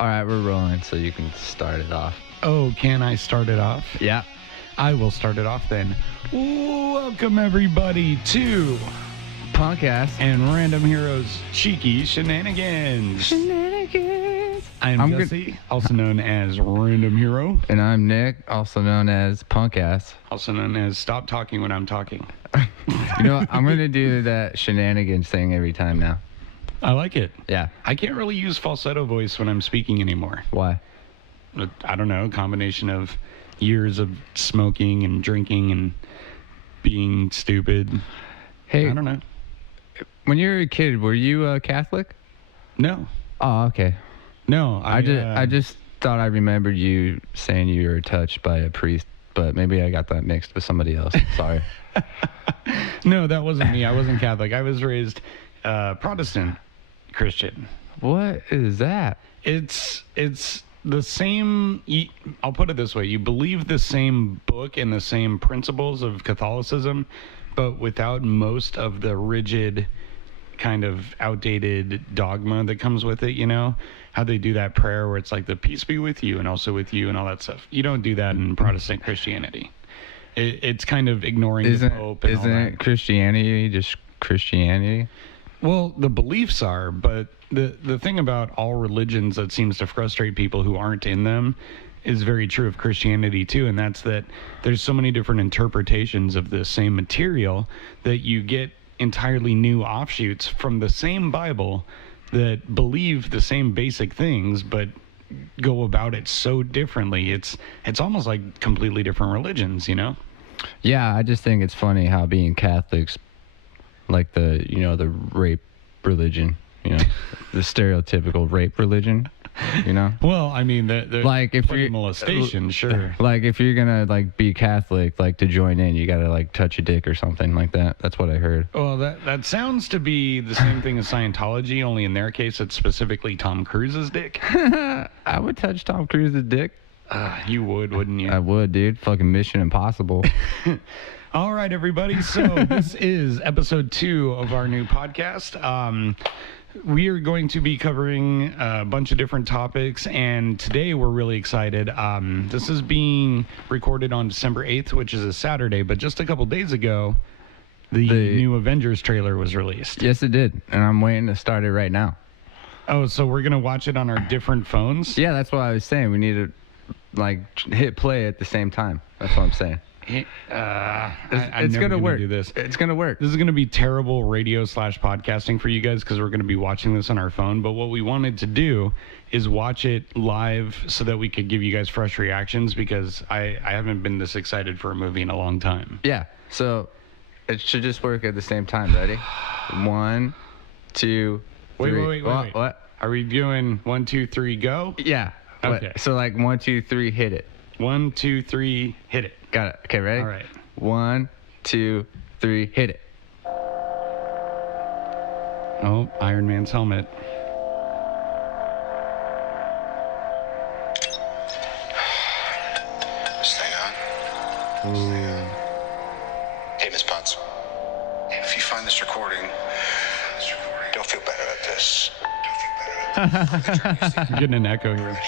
All right, we're rolling, so you can start it off. Oh, can I start it off? Yeah. I will start it off then. Welcome, everybody, to Punk ass. and Random Heroes Cheeky Shenanigans. Shenanigans. I'm Jesse, also known as Random Hero. And I'm Nick, also known as Punk ass. Also known as Stop Talking When I'm Talking. You know, I'm going to do that shenanigans thing every time now. I like it. Yeah. I can't really use falsetto voice when I'm speaking anymore. Why? I don't know, a combination of years of smoking and drinking and being stupid. Hey, I don't know. when you were a kid, were you Catholic? No. Oh, okay. No. I just thought I remembered you saying you were touched by a priest, but maybe I got that mixed with somebody else. Sorry. No, that wasn't me. I wasn't Catholic. I was raised Protestant Christian. What is that? It's the same. I'll put it this way: you believe the same book and the same principles of Catholicism, but without most of the rigid, kind of outdated dogma that comes with it. You know how they do that prayer where it's like the peace be with you and also with you and all that stuff. You don't do that in Protestant Christianity. It's kind of ignoring the Pope and all that. Isn't Christianity just Christianity? Well, the beliefs are, but the thing about all religions that seems to frustrate people who aren't in them is very true of Christianity too, and that's that there's so many different interpretations of the same material that you get entirely new offshoots from the same Bible that believe the same basic things but go about it so differently. It's almost like completely different religions, you know? Yeah, I just think it's funny how being Catholics, like the rape religion, the stereotypical rape religion, Well, I mean, like if you're molestation, sure. Like if you're gonna be Catholic, to join in, you gotta touch a dick or something like that. That's what I heard. Well, that sounds to be the same thing as Scientology, only in their case, it's specifically Tom Cruise's dick. I would touch Tom Cruise's dick. You would, wouldn't you? I would, dude. Fucking Mission Impossible. All right, everybody. So this is episode 2 of our new podcast. We are going to be covering a bunch of different topics, and today we're really excited. This is being recorded on December 8th, which is a Saturday, but just a couple days ago, the new Avengers trailer was released. Yes, it did, and I'm waiting to start it right now. Oh, so we're going to watch it on our different phones? Yeah, that's what I was saying. We need to, hit play at the same time. That's what I'm saying. It's gonna work. Do this. It's gonna work. This is gonna be terrible radio/podcasting for you guys because we're gonna be watching this on our phone. But what we wanted to do is watch it live so that we could give you guys fresh reactions because I haven't been this excited for a movie in a long time. Yeah. So it should just work at the same time. Ready? 1, 2, 3. Wait. What? Are we doing 1, 2, 3, go? Yeah. Okay. So 1, 2, 3, hit it. 1, 2, 3, hit it. Got it. Okay, ready? All right. 1, 2, 3, hit it. Oh, Iron Man's helmet. This thing on? Ooh. Hey, Miss Potts. If you find this recording, don't feel bad about this. You're getting an echo here.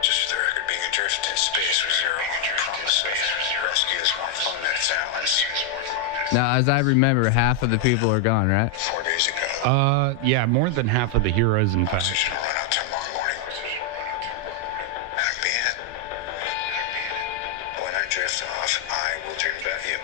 Just for the record, being adrift in space with zero promise of rescue is more fun than it sounds. Now, as I remember, half of the people are gone, right? 4 days ago, Yeah, more than half of the heroes, in fact. position will run out tomorrow morning. That'll be it. When I drift off, I will dream about you.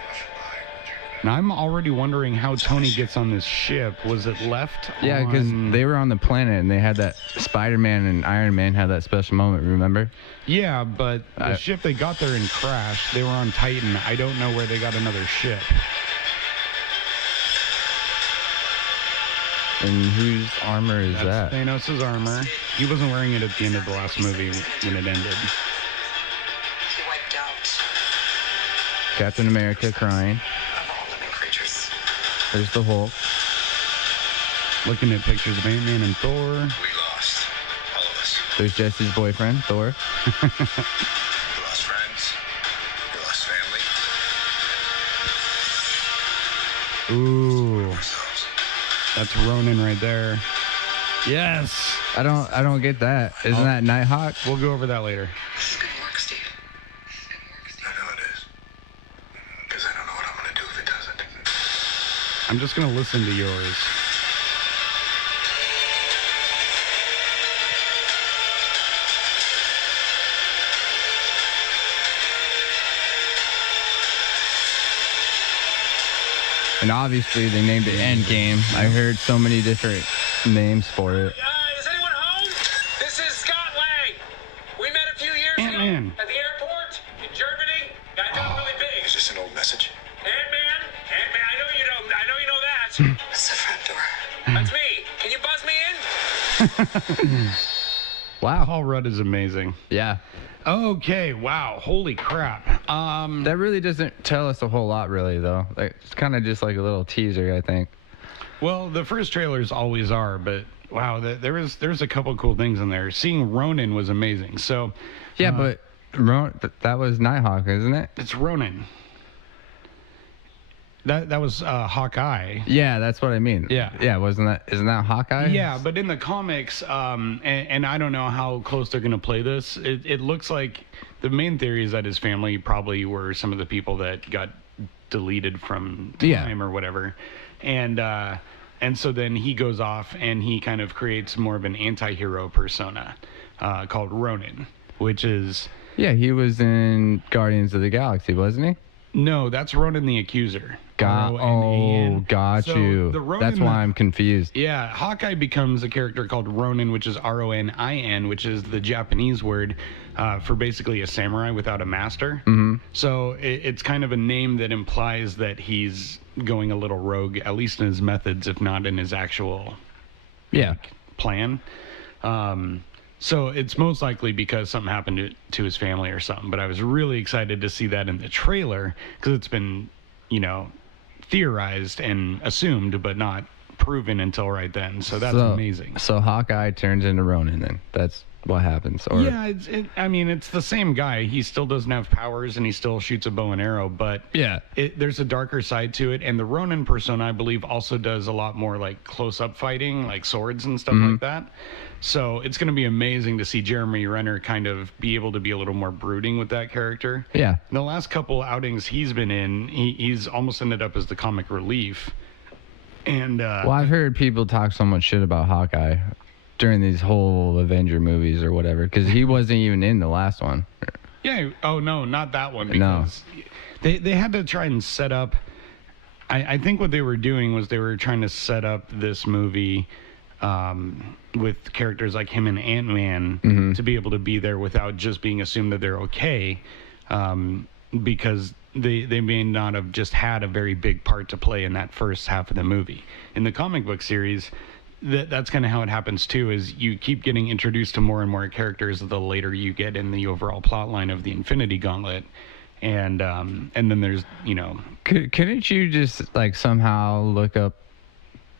Now, I'm already wondering how Tony gets on this ship. Was it left? Yeah, because they were on the planet and they had that Spider-Man and Iron Man had that special moment, remember? Yeah, but the ship they got there and crashed. They were on Titan. I don't know where they got another ship. And whose armor is that? That's Thanos' armor. He wasn't wearing it at the end of the last movie when it ended. He wiped out Captain America crying. all living creatures. There's the Hulk. Looking at pictures of Ant-Man and Thor. We lost. All of us. There's Jesse's boyfriend, Thor. We lost friends. We lost family. Ooh, Ourselves. that's Ronan right there. Yes. I don't get that. Isn't that Nighthawk? We'll go over that later. This is good work, Steve. I know it is. Because I don't know what I'm going to do if it doesn't. I'm just going to listen to yours. And obviously they named it Endgame. I heard so many different names for it. Is anyone home? This is Scott Lang. We met a few years Ant-Man. ago at the airport in Germany. Got done really big. Is this an old message? Ant-Man, I know you know. I know you know that. It's the front door. That's me. Can you buzz me in? Wow. Paul Rudd is amazing. Yeah. Okay, wow, holy crap. That really doesn't tell us a whole lot, really, though. Like, it's kind of just like a little teaser, I think. Well, the first trailers always are, but wow, there's a couple cool things in there. Seeing Ronin was amazing. So Yeah, but that was Nighthawk, isn't it? it's Ronin. That was Hawkeye. Yeah, that's what I mean. Yeah. Yeah, isn't that Hawkeye? Yeah, but in the comics, and I don't know how close they're going to play this. It looks like the main theory is that his family probably were some of the people that got deleted from time or whatever, and so then he goes off and he kind of creates more of an anti-hero persona called Ronin, which is Yeah, he was in Guardians of the Galaxy, wasn't he? no, that's Ronin the Accuser. Got So you. the Ronin That's why I'm confused. Yeah, Hawkeye becomes a character called Ronin, which is Ronin, which is the Japanese word for basically a samurai without a master. Mm-hmm. So it's kind of a name that implies that he's going a little rogue, at least in his methods, if not in his actual plan. So it's most likely because something happened to his family or something. But I was really excited to see that in the trailer because it's been, theorized and assumed, but not proven until right then. So that's amazing. So Hawkeye turns into Ronin then. That's what happens. Or Yeah, it's the same guy. He still doesn't have powers and he still shoots a bow and arrow, but yeah. There's a darker side to it. And the Ronin persona, I believe, also does a lot more like close-up fighting, like swords and stuff like that. So it's going to be amazing to see Jeremy Renner kind of be able to be a little more brooding with that character. Yeah. In the last couple outings he's been in, he's almost ended up as the comic relief. And Well, I've heard people talk so much shit about Hawkeye during these whole Avenger movies or whatever, because he wasn't even in the last one. Yeah. Oh no, not that one. Because they had to try and set up. I think what they were doing was they were trying to set up this movie with characters like him and Ant-Man to be able to be there without just being assumed that they're okay, because they may not have just had a very big part to play in that first half of the movie. In the comic book series, that's kind of how it happens too, is you keep getting introduced to more and more characters the later you get in the overall plot line of the Infinity Gauntlet. And then there's, Couldn't you just like somehow look up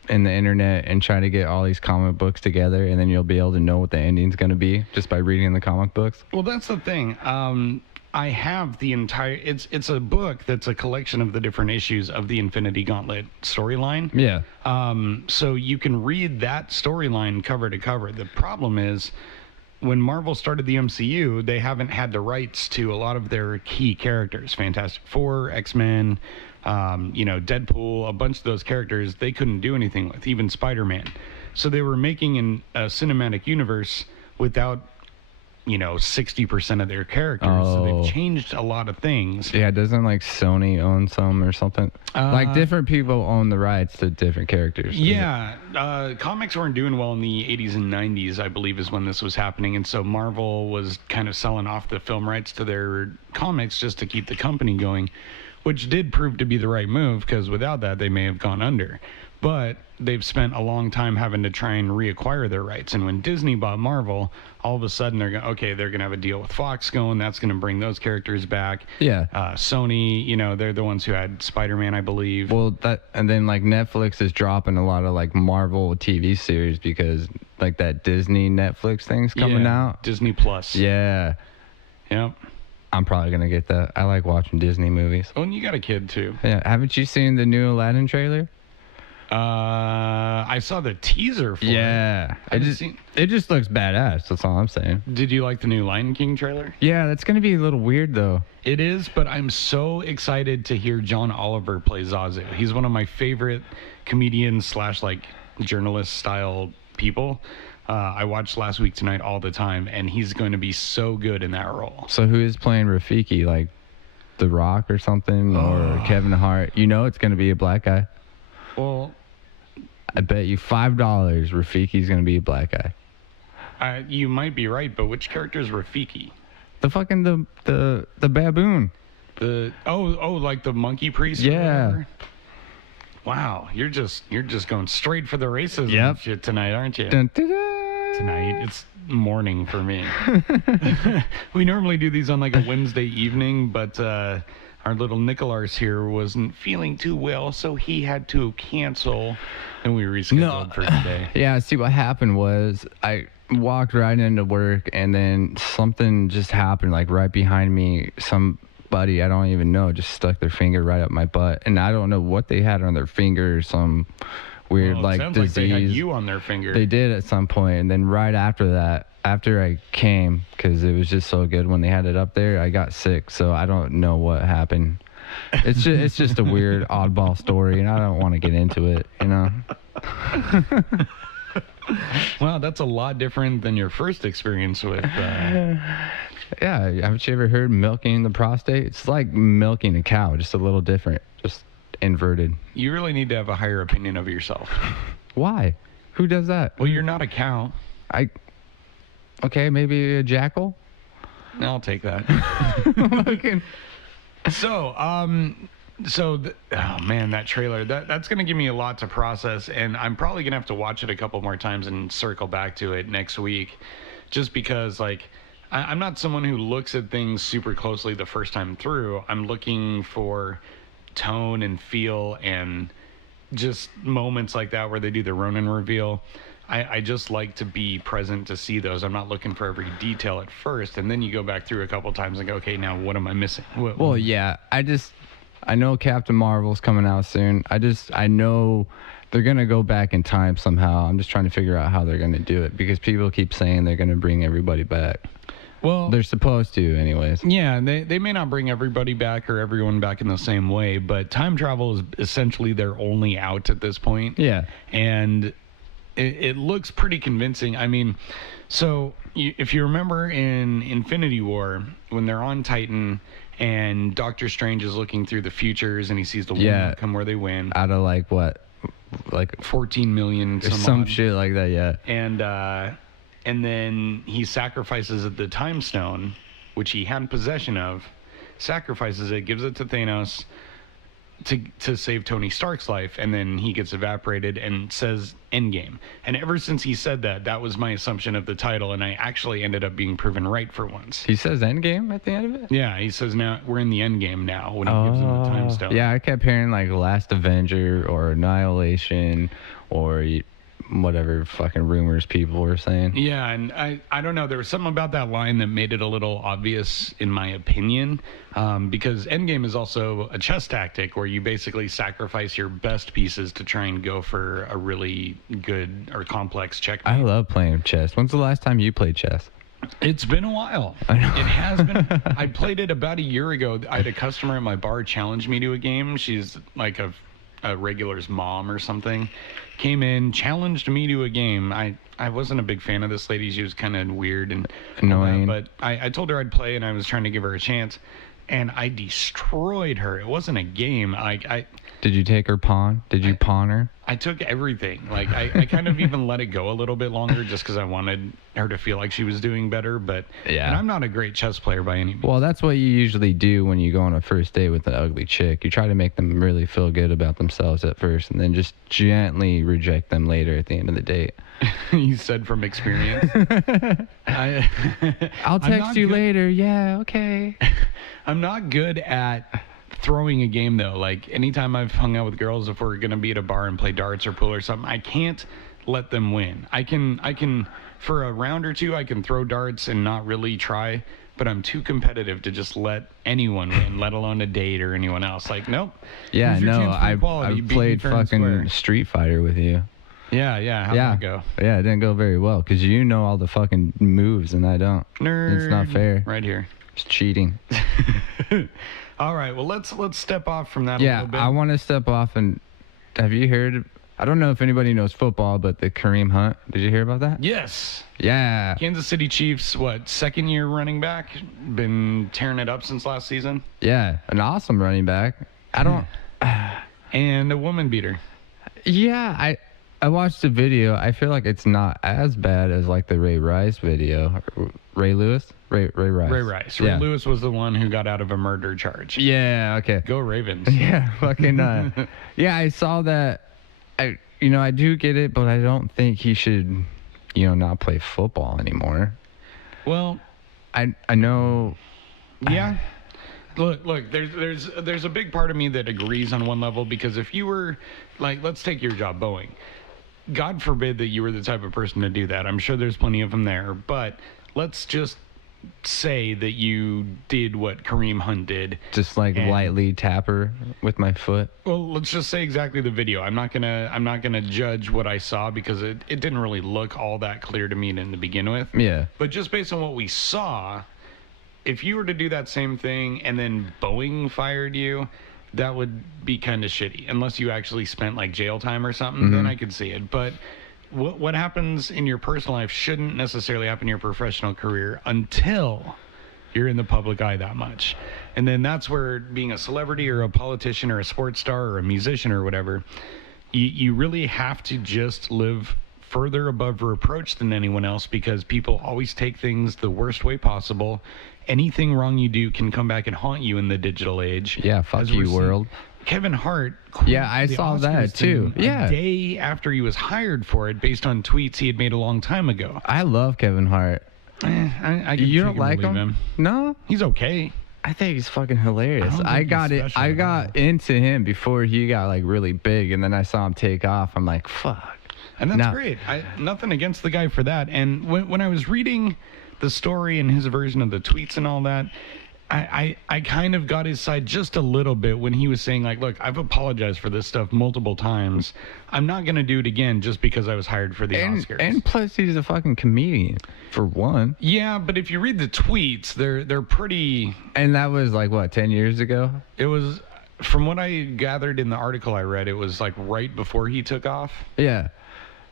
in the internet and try to get all these comic books together, and then you'll be able to know what the ending's going to be just by reading the comic books? Well, that's the thing. I have the entire. It's a book that's a collection of the different issues of the Infinity Gauntlet storyline. Yeah. So you can read that storyline cover to cover. The problem is, when Marvel started the MCU, they haven't had the rights to a lot of their key characters. Fantastic Four, X-Men, Deadpool, a bunch of those characters they couldn't do anything with, even Spider-Man. So they were making a cinematic universe without 60% of their characters. So they've changed a lot of things. Yeah, doesn't like Sony own some or something? Like different people own the rights to different characters. Yeah, comics weren't doing well in the 80s and 90s, I believe, is when this was happening. And so Marvel was kind of selling off the film rights to their comics just to keep the company going, which did prove to be the right move, because without that, they may have gone under. But they've spent a long time having to try and reacquire their rights. And when Disney bought Marvel, all of a sudden they're going to have a deal with Fox going. That's going to bring those characters back. Yeah. Sony, they're the ones who had Spider-Man, I believe. Well, and then like Netflix is dropping a lot of like Marvel TV series because like that Disney Netflix thing's coming out. Disney Plus. Yeah. Yep. I'm probably going to get that. I like watching Disney movies. Oh, and you got a kid too. Yeah. Haven't you seen the new Aladdin trailer? I saw the teaser for it. Yeah. It just looks badass. That's all I'm saying. Did you like the new Lion King trailer? Yeah, that's going to be a little weird, though. It is, but I'm so excited to hear John Oliver play Zazu. He's one of my favorite comedians / like journalist style people. I watched Last Week Tonight all the time, and he's going to be so good in that role. So who is playing Rafiki? Like The Rock or something? Or Kevin Hart? You know it's going to be a black guy. Well, I bet you $5 Rafiki's going to be a black guy. You might be right, but which character is Rafiki? The fucking the baboon. Like the monkey priest? Yeah. Wow, you're just going straight for the racism shit tonight, aren't you? Dun, dun, dun. Tonight, it's morning for me. We normally do these on like a Wednesday evening, but our little Nicolars here wasn't feeling too well, so he had to cancel, and we rescheduled for today. Yeah, see, what happened was I walked right into work, and then something just happened, like right behind me. Somebody I don't even know just stuck their finger right up my butt, and I don't know what they had on their finger, some weird sounds disease. Like they had you on their finger. They did at some point, and then right after that, after I came, because it was just so good when they had it up there, I got sick, so I don't know what happened. It's just a weird oddball story, and I don't want to get into it, you know. Wow, that's a lot different than your first experience with. Yeah, haven't you ever heard milking the prostate? It's like milking a cow, just a little different, just inverted. You really need to have a higher opinion of yourself. Why? Who does that? Well, you're not a cow. Okay, maybe a jackal? I'll take that. Oh man, that trailer, that's going to give me a lot to process, and I'm probably going to have to watch it a couple more times and circle back to it next week, just because, like, I'm not someone who looks at things super closely the first time through. I'm looking for tone and feel and just moments like that where they do the Ronin reveal. I just like to be present to see those. I'm not looking for every detail at first, and then you go back through a couple times and go, okay, now what am I missing? Well, yeah, I know Captain Marvel's coming out soon. I know they're going to go back in time somehow. I'm just trying to figure out how they're going to do it, because people keep saying they're going to bring everybody back. Well, they're supposed to anyways. Yeah, they may not bring everybody back or everyone back in the same way, but time travel is essentially their only out at this point. Yeah. And it looks pretty convincing. I mean, so if you remember in Infinity War, when they're on Titan and Doctor Strange is looking through the futures and he sees the one outcome where they win. Out of like what? Like 14 million. Some shit like that, yeah. And then he sacrifices the time stone, which he had possession of, sacrifices it, gives it to Thanos to save Tony Stark's life, and then he gets evaporated and says Endgame. And ever since he said that was my assumption of the title, and I actually ended up being proven right for once. He says Endgame at the end of it? Yeah, he says now we're in the Endgame now when he gives him the time stone. Yeah, I kept hearing like Last Avenger or Annihilation or whatever fucking rumors people were saying. Yeah, and I don't know, there was something about that line that made it a little obvious in my opinion, because Endgame is also a chess tactic where you basically sacrifice your best pieces to try and go for a really good or complex checkmate. I love playing chess. When's the last time you played chess? It's been a while. I know. It has been. I played it about a year ago. I had a customer at my bar challenge me to a game. She's like a regular's mom or something. Came in, challenged me to a game. I wasn't a big fan of this lady. She was kind of weird and annoying. But I told her I'd play, and I was trying to give her a chance, and I destroyed her. It wasn't a game. Did you take her pawn? Did you pawn her? I took everything. Like I kind of even let it go a little bit longer just because I wanted her to feel like she was doing better. But yeah, and I'm not a great chess player by any means. Well, that's what you usually do when you go on a first date with an ugly chick. You try to make them really feel good about themselves at first, and then just gently reject them later at the end of the date. You said from experience. I'll text you later. Yeah, okay. I'm not good at throwing a game though. Like anytime I've hung out with girls, if we're gonna be at a bar and play darts or pool or something, I can't let them win. I can for a round or two I can throw darts and not really try, but I'm too competitive to just let anyone win, let alone a date or anyone else. Like, nope. Yeah, Here's your no, chance for equality. I Beat me played fair and square. fucking Street Fighter with you. Yeah. How'd that go? Yeah, it didn't go very well because you know all the fucking moves and I don't. Nerd. It's not fair. Right here. It's cheating. All right, well, let's step off from that a Yeah, little bit. I want to step off and have you heard? I don't know if anybody knows football, but the Kareem Hunt. Did you hear about that? Yes. Yeah. Kansas City Chiefs, second year running back? Been tearing it up since last season? Yeah, an awesome running back. I don't. And a woman beater. Yeah, I watched the video. I feel like it's not as bad as like the Ray Rice video. Ray Lewis? Ray Rice. Ray Rice. Yeah. Ray Lewis was the one who got out of a murder charge. Yeah, okay. Go Ravens. Yeah, fucking yeah, I saw that. I do get it, but I don't think he should, not play football anymore. Well, I know. yeah. Look, there's a big part of me that agrees on one level, because if you were, like, let's take your job, Boeing. God forbid that you were the type of person to do that. I'm sure there's plenty of them there, but let's just say that you did what Kareem Hunt did. Just like lightly tap her with my foot. Well, let's just say exactly the video. I'm not gonna judge what I saw, because it didn't really look all that clear to me to begin with. Yeah. But just based on what we saw, if you were to do that same thing and then Boeing fired you, that would be kind of shitty. Unless you actually spent like jail time or something, then I could see it. But what happens in your personal life shouldn't necessarily happen in your professional career until you're in the public eye that much. And then that's where being a celebrity or a politician or a sports star or a musician or whatever, you really have to just live further above reproach than anyone else, because people always take things the worst way possible. Anything wrong you do can come back and haunt you in the digital age. Yeah, fuck As we're you, seeing. world. Kevin Hart quit Yeah, I the saw Oscars that too. thing Yeah. a day after he was hired for it, based on tweets he had made a long time ago. I love Kevin Hart. I can You take don't like or leave him? No? He's okay. I think he's fucking hilarious. I don't think he's special I at got into him before he got like really big, and then I saw him take off. I'm like, fuck. And that's No. great. Nothing against the guy for that. And when I was reading the story and his version of the tweets and all that, I kind of got his side just a little bit when he was saying, like, look, I've apologized for this stuff multiple times. I'm not going to do it again just because I was hired for the Oscars. And plus, he's a fucking comedian, for one. Yeah, but if you read the tweets, they're pretty... And that was like, what, 10 years ago? It was, from what I gathered in the article I read, it was like right before he took off. Yeah.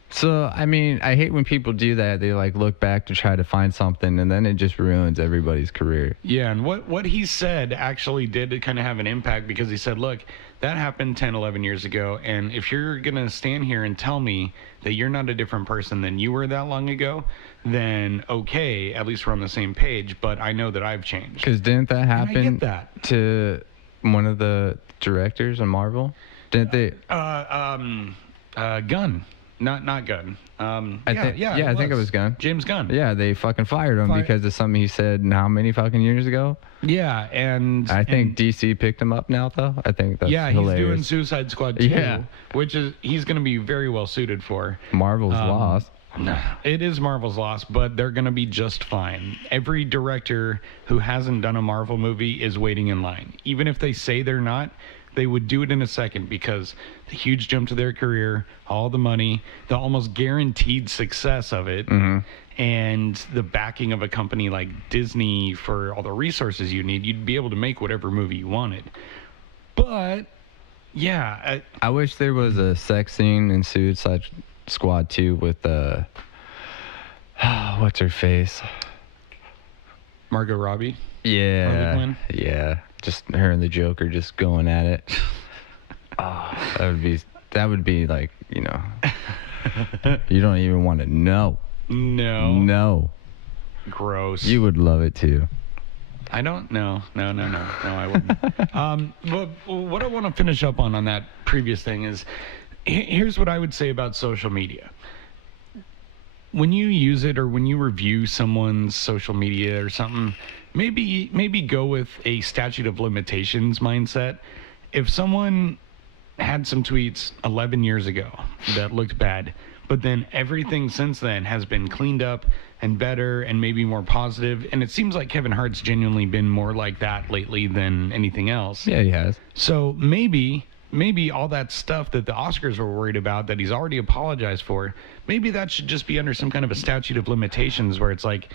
So, I mean, I hate when people do that. They like look back to try to find something, and then it just ruins everybody's career. Yeah, and what he said actually did kind of have an impact, because he said, look, that happened 10, 11 years ago, and if you're going to stand here and tell me that you're not a different person than you were that long ago, then okay, at least we're on the same page, but I know that I've changed. Because didn't that happen I get that. to one of the directors on Marvel? Didn't they? Gunn. Not Gunn. I think it was Gunn. James Gunn. Yeah, they fucking fired him because of something he said how many fucking years ago? Yeah, and I think DC picked him up now, though. I think that's hilarious. He's doing Suicide Squad 2, Yeah. which is he's going to be very well suited for. Marvel's lost. No, it is Marvel's loss, but they're going to be just fine. Every director who hasn't done a Marvel movie is waiting in line. Even if they say they're not, they would do it in a second, because the huge jump to their career, all the money, the almost guaranteed success of it, and the backing of a company like Disney for all the resources you need, you'd be able to make whatever movie you wanted. But, yeah. I wish there was a sex scene in Suicide Squad 2 with what's her face? Margot Robbie? Yeah. Harley Quinn? Yeah. Just her and the Joker just going at it. That would be like, you don't even want to know. No. Gross. You would love it too. I don't know. No, I wouldn't. But what I want to finish up on that previous thing is, here's what I would say about social media. When you use it, or when you review someone's social media or something, maybe go with a statute of limitations mindset. If someone had some tweets 11 years ago that looked bad, but then everything since then has been cleaned up, and better and maybe more positive. And it seems like Kevin Hart's genuinely been more like that lately than anything else. Yeah, he has. So maybe all that stuff that the Oscars were worried about that he's already apologized for, maybe that should just be under some kind of a statute of limitations where it's like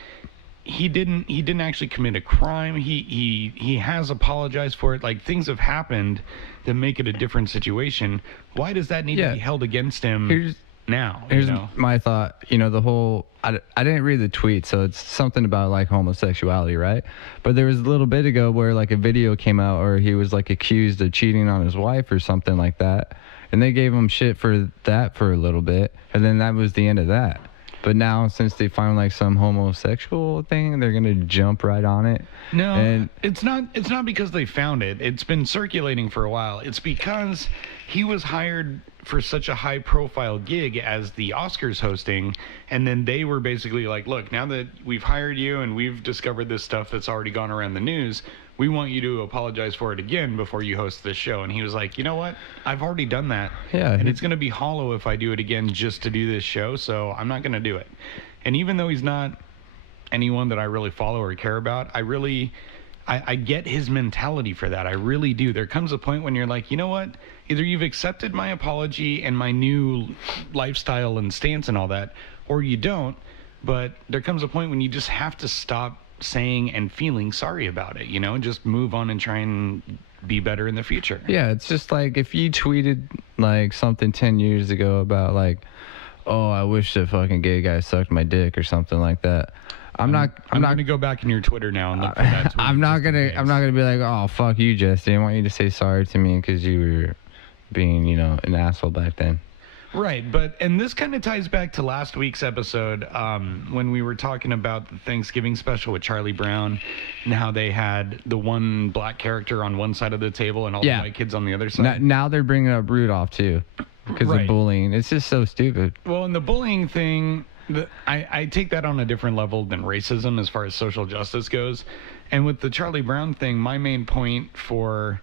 he didn't actually commit a crime. He has apologized for it. Like, things have happened that make it a different situation. Why does that need to be held against him now? Here's my thought. The whole I didn't read the tweet, so it's something about like homosexuality, right? But there was a little bit ago where like a video came out or he was like accused of cheating on his wife or something like that, and they gave him shit for that for a little bit, and then that was the end of that. But now, since they found like some homosexual thing, they're gonna jump right on it. No, and it's not because they found it. It's been circulating for a while. It's because he was hired for such a high-profile gig as the Oscars hosting, and then they were basically like, look, now that we've hired you and we've discovered this stuff that's already gone around the news, we want you to apologize for it again before you host this show. And he was like, you know what? I've already done that. Yeah. And it's going to be hollow if I do it again just to do this show, so I'm not going to do it. And even though he's not anyone that I really follow or care about, I get his mentality for that. I really do. There comes a point when you're like, you know what? Either you've accepted my apology and my new lifestyle and stance and all that, or you don't. But there comes a point when you just have to stop saying and feeling sorry about it, just move on and try and be better in the future. Yeah, it's just like if you tweeted like something 10 years ago about like, oh, I wish the fucking gay guy sucked my dick or something like that. I'm not going to go back in your Twitter now and look for that tweet. I'm not gonna be like, oh, fuck you, Jesse. I want you to say sorry to me because you were being, an asshole back then. Right, and this kind of ties back to last week's episode when we were talking about the Thanksgiving special with Charlie Brown and how they had the one black character on one side of the table and all the white kids on the other side. Now they're bringing up Rudolph too because of bullying. It's just so stupid. Well, and the bullying thing, I take that on a different level than racism as far as social justice goes. And with the Charlie Brown thing, my main point for,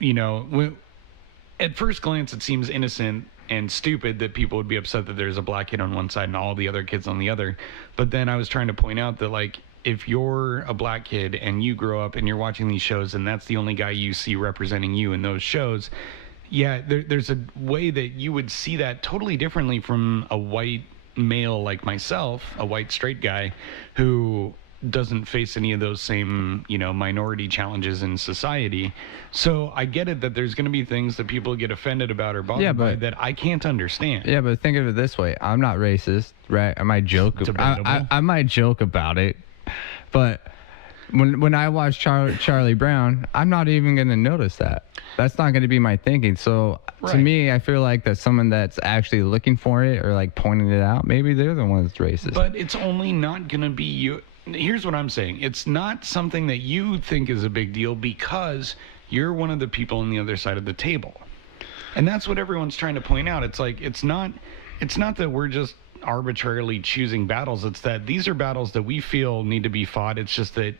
at first glance it seems innocent and stupid that people would be upset that there's a black kid on one side and all the other kids on the other. But then I was trying to point out that, like, if you're a black kid and you grow up and you're watching these shows and that's the only guy you see representing you in those shows, there's a way that you would see that totally differently from a white male like myself, a white straight guy who doesn't face any of those same, minority challenges in society. So I get it that there's going to be things that people get offended about or bothered by that I can't understand. Yeah, but think of it this way. I'm not racist, right? I might joke. I might joke about it, but when I watch Charlie Brown, I'm not even going to notice that. That's not going to be my thinking. So to me, I feel like that someone that's actually looking for it or like pointing it out, maybe they're the one that's racist. But it's only not going to be you. Here's what I'm saying. It's not something that you think is a big deal because you're one of the people on the other side of the table. And that's what everyone's trying to point out. It's like, it's not that we're just arbitrarily choosing battles. It's that these are battles that we feel need to be fought. It's just that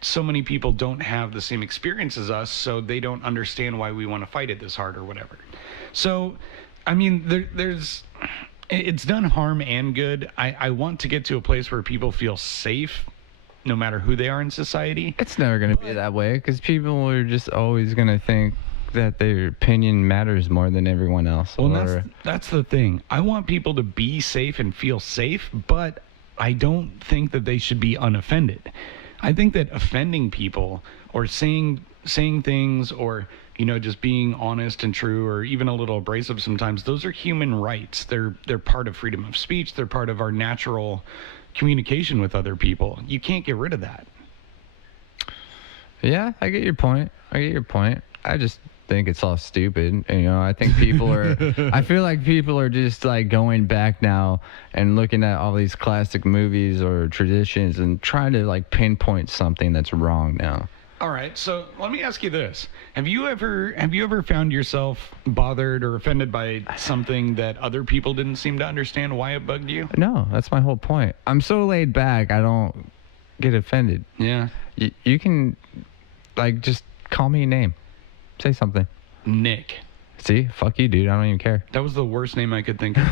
so many people don't have the same experience as us, so they don't understand why we want to fight it this hard or whatever. So, I mean, it's done harm and good. I want to get to a place where people feel safe no matter who they are in society. It's never going to be that way because people are just always going to think that their opinion matters more than everyone else. Well, that's the thing. I want people to be safe and feel safe, but I don't think that they should be unoffended. I think that offending people or saying things or just being honest and true or even a little abrasive sometimes, those are human rights. They're part of freedom of speech. They're part of our natural communication with other people. You can't get rid of that. Yeah, I get your point. I just think it's all stupid. I think people are I feel like people are just like going back now and looking at all these classic movies or traditions and trying to like pinpoint something that's wrong now. All right, so let me ask you this. Have you ever found yourself bothered or offended by something that other people didn't seem to understand why it bugged you? No, that's my whole point. I'm so laid back, I don't get offended. Yeah. You can, like, just call me a name. Say something. Nick. See, fuck you, dude. I don't even care. That was the worst name I could think of.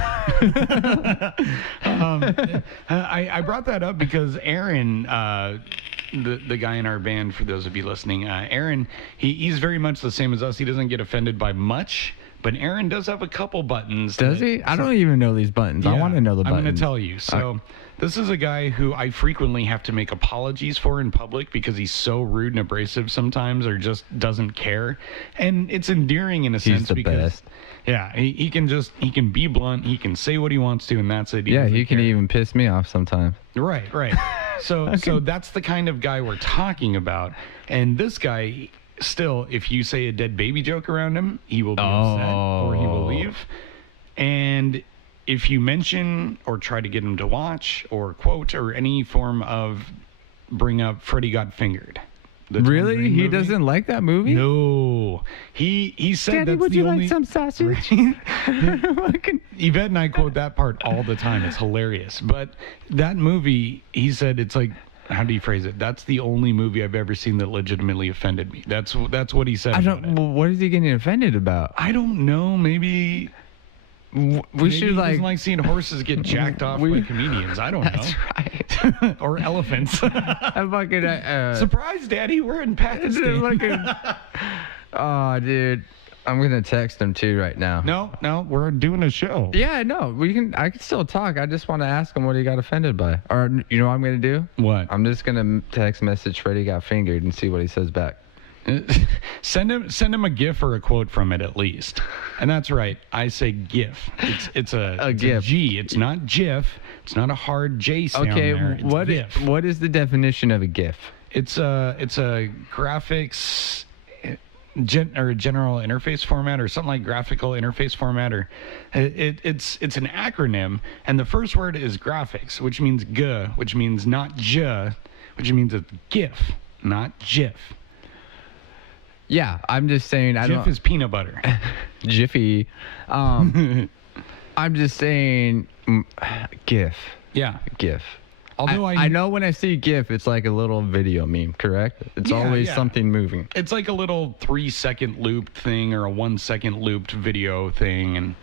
I brought that up because Aaron, the guy in our band, for those of you listening, Aaron, he's very much the same as us. He doesn't get offended by much, but Aaron does have a couple buttons. Does he? I don't even know these buttons. I want to know the buttons. I'm going to tell you. So this is a guy who I frequently have to make apologies for in public because he's so rude and abrasive sometimes, or just doesn't care. And it's endearing in a sense the because best. yeah, he can be blunt, he can say what he wants to, and that's it. He can even piss me off sometimes. Right. So that's the kind of guy we're talking about. And this guy, still, if you say a dead baby joke around him, he will be upset or he will leave. And if you mention or try to get him to watch or quote or any form of bring up Freddy Got Fingered. Really? He doesn't like that movie? No. He said Daddy, that's would the you only... like some sausage? Yvette and I quote that part all the time. It's hilarious. But that movie, he said, it's like, how do you phrase it? That's the only movie I've ever seen that legitimately offended me. That's what he said. Well, what is he getting offended about? I don't know. Maybe should he doesn't like seeing horses get jacked off by comedians. I don't know. That's right. Or elephants. I'm fucking Surprise, Daddy, we're in Pakistan. Oh, dude. I'm gonna text him too right now. No, we're doing a show. Yeah, no, I can still talk. I just want to ask him what he got offended by. Or you know what I'm gonna do? What? I'm just gonna text message Freddy Got Fingered and see what he says back. Send him a GIF or a quote from it at least. And that's right. I say GIF. It's a GIF. A G. It's not GIF. It's not a hard J sound there. It's GIF. What is the definition of a GIF? It's a graphics or general interface format or something like graphical interface format, or it's an acronym, and the first word is graphics, which means G, which means not J, which means it's GIF, not GIF. Yeah, I'm just saying. GIF is peanut butter. Jiffy. I'm just saying GIF. Yeah. GIF. Although I know when I see GIF, it's like a little video meme, correct? It's always something moving. It's like a little 3-second looped thing or a 1-second looped video thing, and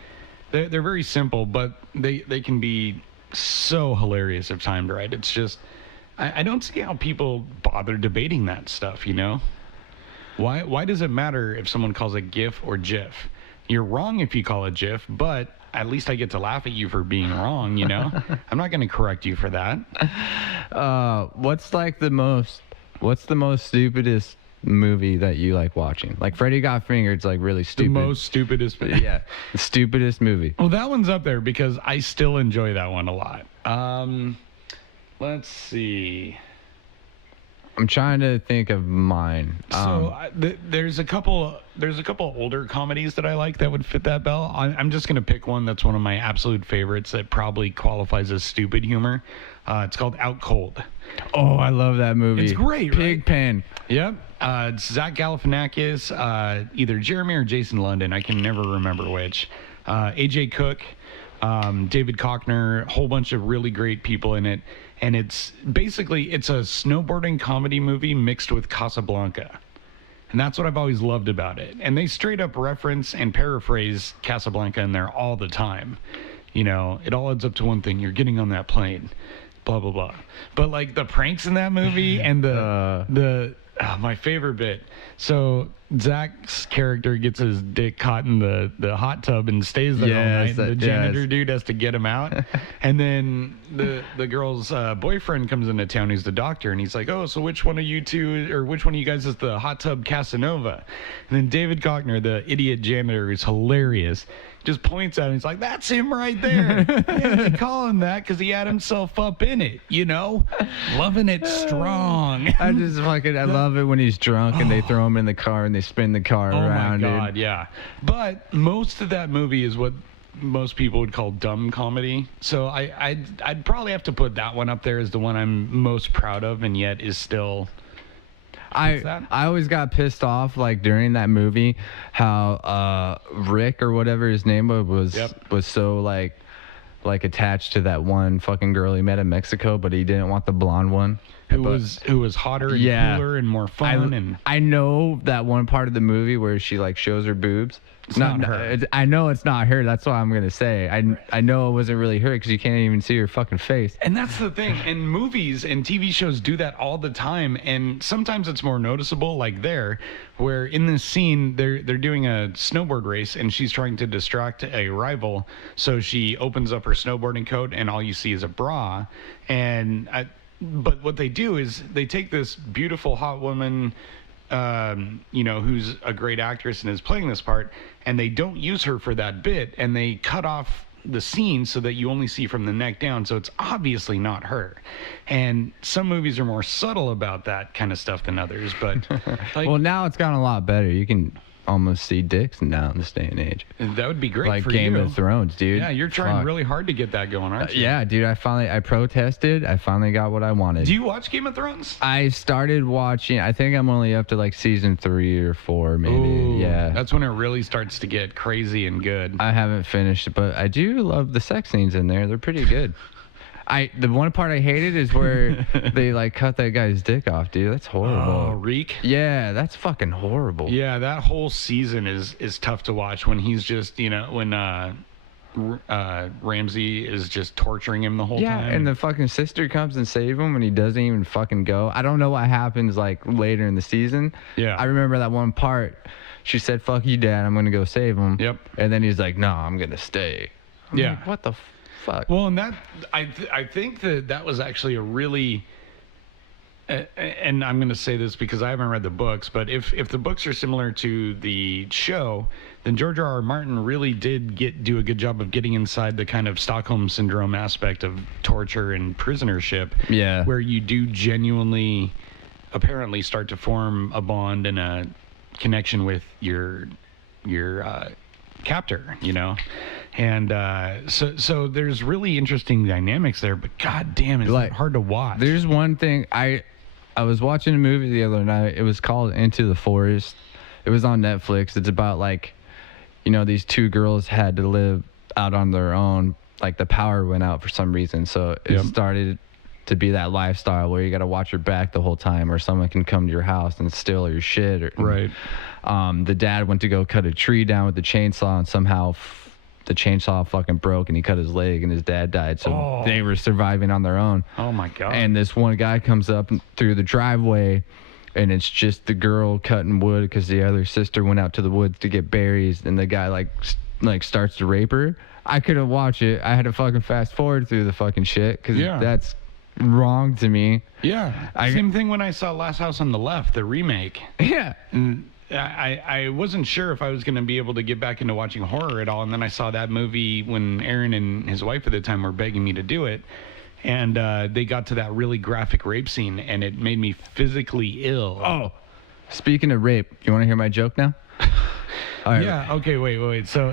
they're very simple, but they can be so hilarious if timed right. It's just I don't see how people bother debating that stuff, you know? Why does it matter if someone calls it GIF or GIF? You're wrong if you call it GIF, but at least I get to laugh at you for being wrong, you know? I'm not going to correct you for that. What's the most stupidest movie that you like watching? Like Freddy Got Fingered's like really stupid. The most stupidest. Yeah, the stupidest movie. Well, that one's up there because I still enjoy that one a lot. Let's see. I'm trying to think of mine. There's a couple older comedies that I like that would fit that bill. I'm just gonna pick one that's one of my absolute favorites that probably qualifies as stupid humor. It's called Out Cold. Oh, I love that movie. It's great, right? Pigpen. Yep. It's Zach Galifianakis, either Jeremy or Jason London. I can never remember which. AJ Cook, David Koechner, a whole bunch of really great people in it. And it's a snowboarding comedy movie mixed with Casablanca. And that's what I've always loved about it. And they straight up reference and paraphrase Casablanca in there all the time. You know, it all adds up to one thing. You're getting on that plane, blah, blah, blah. But like the pranks in that movie and my favorite bit. So Zach's character gets his dick caught in the hot tub and stays there all night. And the janitor dude has to get him out. And then the girl's boyfriend comes into town. He's the doctor, and he's like, "Oh, so which one of you guys is the hot tub Casanova?" And then David Koechner, the idiot janitor, is hilarious. Just points at him. He's like, "That's him right there." They call him that because he had himself up in it, you know, loving it strong. I love it when he's drunk and they throw him in the car and they spin the car around. Oh my God, yeah. But most of that movie is what most people would call dumb comedy. So I'd probably have to put that one up there as the one I'm most proud of, and yet is still. I always got pissed off like during that movie how Rick or whatever his name was so like attached to that one fucking girl he met in Mexico, but he didn't want the blonde one who was hotter and cooler and more fun. I know that one part of the movie where she like shows her boobs. It's not her. I know it's not her. That's what I'm gonna say. I know it wasn't really her because you can't even see her fucking face. And that's the thing. And movies and TV shows do that all the time. And sometimes it's more noticeable, like there, where in this scene they're doing a snowboard race and she's trying to distract a rival. So she opens up her snowboarding coat and all you see is a bra. But what they do is they take this beautiful hot woman, who's a great actress and is playing this part, and they don't use her for that bit, and they cut off the scene so that you only see from the neck down, so it's obviously not her. And some movies are more subtle about that kind of stuff than others, but well, now it's gotten a lot better. You can almost see dicks now in this day and age. That would be great like for Game you. of Thrones, dude. Yeah, you're trying really hard to get that going, aren't you? Yeah, dude. I protested. I finally got what I wanted. Do you watch Game of Thrones? I started watching. I think I'm only up to like season 3 or 4, maybe. Ooh, yeah. That's when it really starts to get crazy and good. I haven't finished, but I do love the sex scenes in there. They're pretty good. The one part I hated is where they like cut that guy's dick off, dude. That's horrible. Oh, Reek? Yeah, that's fucking horrible. Yeah, that whole season is tough to watch when he's just, when Ramsey is just torturing him the whole time. Yeah, and the fucking sister comes and saves him and he doesn't even fucking go. I don't know what happens like later in the season. Yeah. I remember that one part. She said, "Fuck you, Dad. I'm gonna go save him." Yep. And then he's like, "No, I'm gonna stay." I'm Yeah. like, what the fuck? Well, and that I think that was actually a really, and I'm going to say this because I haven't read the books, but if the books are similar to the show, then George R.R. Martin really did do a good job of getting inside the kind of Stockholm syndrome aspect of torture and prisonership. Yeah. Where you do genuinely, apparently, start to form a bond and a connection with your captor, and so there's really interesting dynamics there, but god damn, it's Like, hard to watch. There's one thing I was watching a movie the other night. It was called Into the Forest. It was on Netflix. It's about like, these two girls had to live out on their own. Like the power went out for some reason, so it started to be that lifestyle where you got to watch your back the whole time, or someone can come to your house and steal your shit. Right. The dad went to go cut a tree down with the chainsaw, and somehow the chainsaw fucking broke, and he cut his leg, and his dad died. So they were surviving on their own. Oh my god. And this one guy comes up through the driveway, and it's just the girl cutting wood because the other sister went out to the woods to get berries, and the guy like starts to rape her. I couldn't watch it. I had to fucking fast forward through the fucking shit because that's wrong to me. Yeah. Same thing when I saw Last House on the Left, the remake. Yeah. And I wasn't sure if I was going to be able to get back into watching horror at all, and then I saw that movie when Aaron and his wife at the time were begging me to do it, and they got to that really graphic rape scene, and it made me physically ill. Oh, speaking of rape, you want to hear my joke now? All right. Yeah. Okay. Wait. So